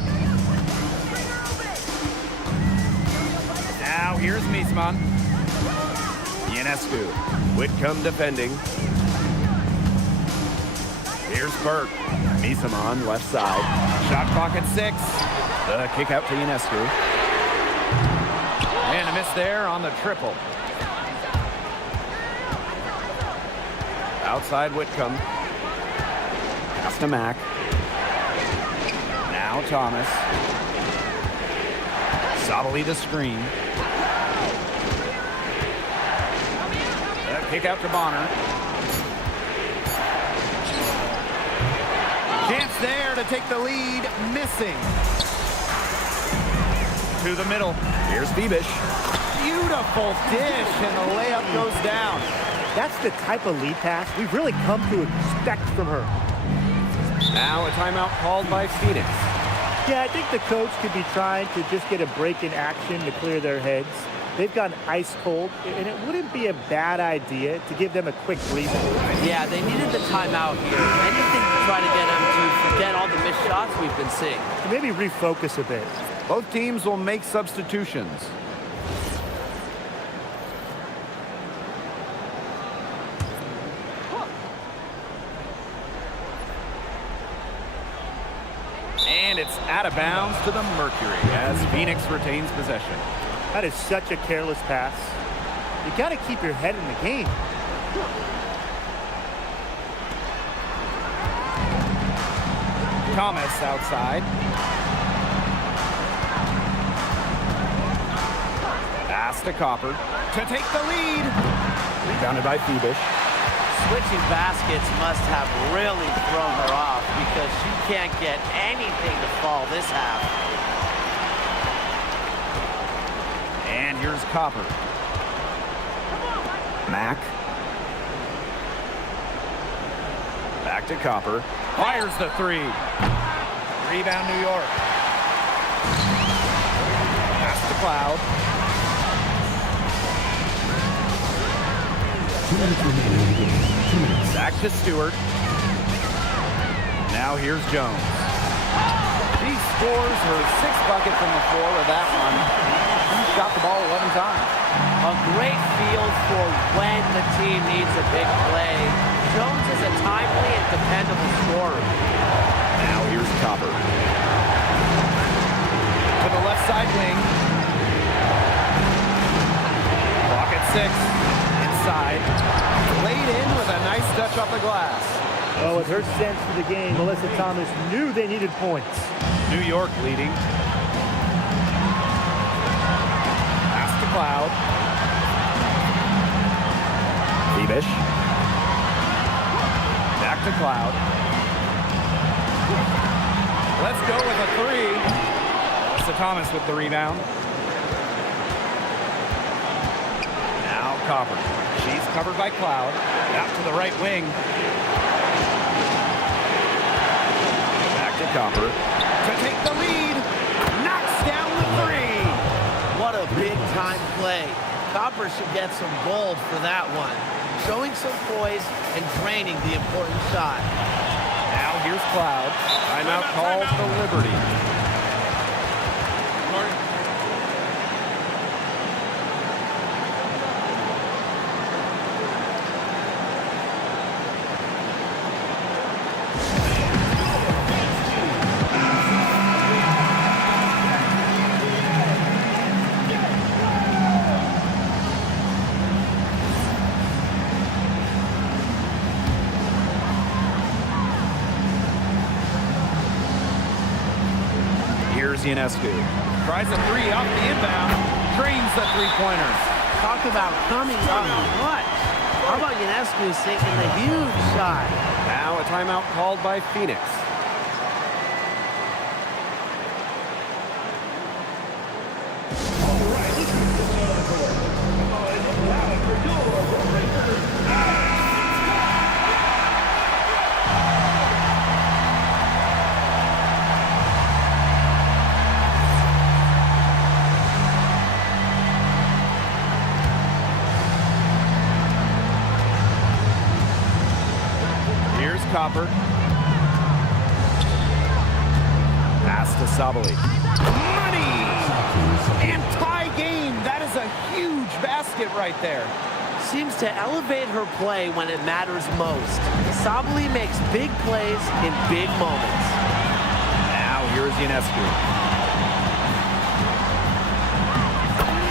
Now here's Misaman. Ionescu. Whitcomb defending. Here's Burt. Misaman left side. Shot clock at 6. The kick out to Ionescu. And a miss there on the triple. Outside Whitcomb. Pass to Mack. Now Thomas. Sabali to screen. Kick out to Bonner. Chance there to take the lead. Missing. To the middle. Here's Phoenix. Beautiful dish, and the layup goes down. That's the type of lead pass we've really come to expect from her. Now a timeout called by Phoenix. Yeah, I think the coach could be trying to just get a break in action to clear their heads. They've gone ice cold, and it wouldn't be a bad idea to give them a quick breather. Yeah, they needed the timeout here. Anything to try to get them to forget all the missed shots we've been seeing. Maybe refocus a bit. Both teams will make substitutions. And it's out of bounds to the Mercury as Phoenix retains possession. That is such a careless pass. You got to keep your head in the game. Thomas outside. Pass to Copper to take the lead. Rebounded by Phoenix. Switching baskets must have really thrown her off because she can't get anything to fall this half. And here's Copper. Mack. Back to Copper. Fires the three. Rebound New York. Pass to Cloud. 2 minutes remaining in the game. 2 minutes. Back to Stewart. Now here's Jones. She scores her 6th bucket from the floor with that one. She shot the ball 11 times. A great feel for when the team needs a big play. Jones is a timely and dependable scorer. Now here's Copper. To the left side wing. Clock at 6. Inside. Laid in with a nice touch off the glass. Oh, with her sense for the game, Melissa Thomas knew they needed points. New York leading. Pass to Cloud. Phoenix. Back to Cloud. Let's go with a three. Melissa Thomas with the rebound. Now Copper. She's covered by Cloud. Out to the right wing. Back to Copper. To take the lead. Knocks down the three. What a big-time play. Copper should get some gold for that one. Showing some poise and draining the important shot. Now here's Cloud. Timeout called the Liberty. Here's Ionescu. Tries a three off the inbound. Drains the three-pointer. Talk about coming up clutch. How about Ionescu sinking the huge shot? Now a timeout called by Phoenix. All right, let's get this one on the board. Come on, it's allowed for your Lakers. Here's Copper. Pass to Sabali. Money! And tie game. That is a huge basket right there. Seems to elevate her play when it matters most. Sabali makes big plays in big moments. Now here's Ionescu.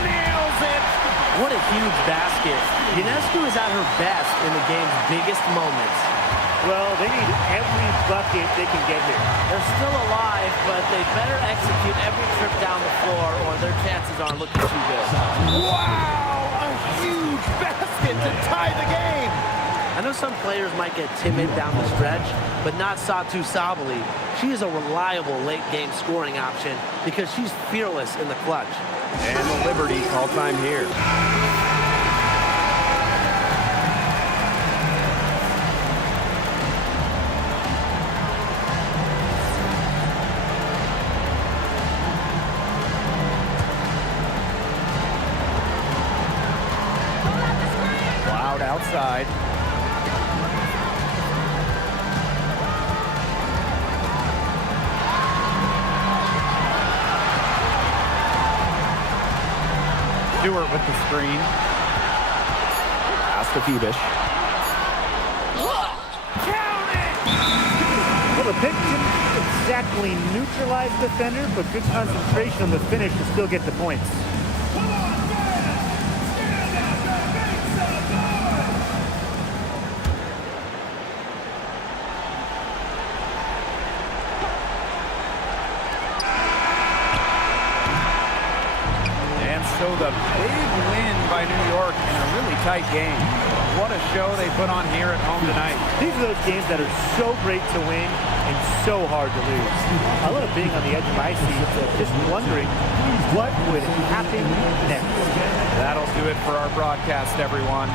Nails it! What a huge basket. Ionescu is at her best in the game's biggest moments. Well, they need every bucket they can get here. They're still alive, but they better execute every trip down the floor or their chances aren't looking too good. Wow! A huge basket to tie the game! I know some players might get timid down the stretch, but not Satu Sabali. She is a reliable late-game scoring option because she's fearless in the clutch. And the Liberty call time here. Cloud outside. Stewart with the screen. Pass to Phoebus. Well, the pick didn't exactly neutralize the defender, but good concentration on the finish to still get the points. Come on, fans! Stand up and make some noise! And so the big win by New York in a really tight game. What a show they put on here at home tonight. These are those games that are so great to win and so hard to lose. I love being on the edge of my seat, just wondering what would happen next. That'll do it for our broadcast, everyone.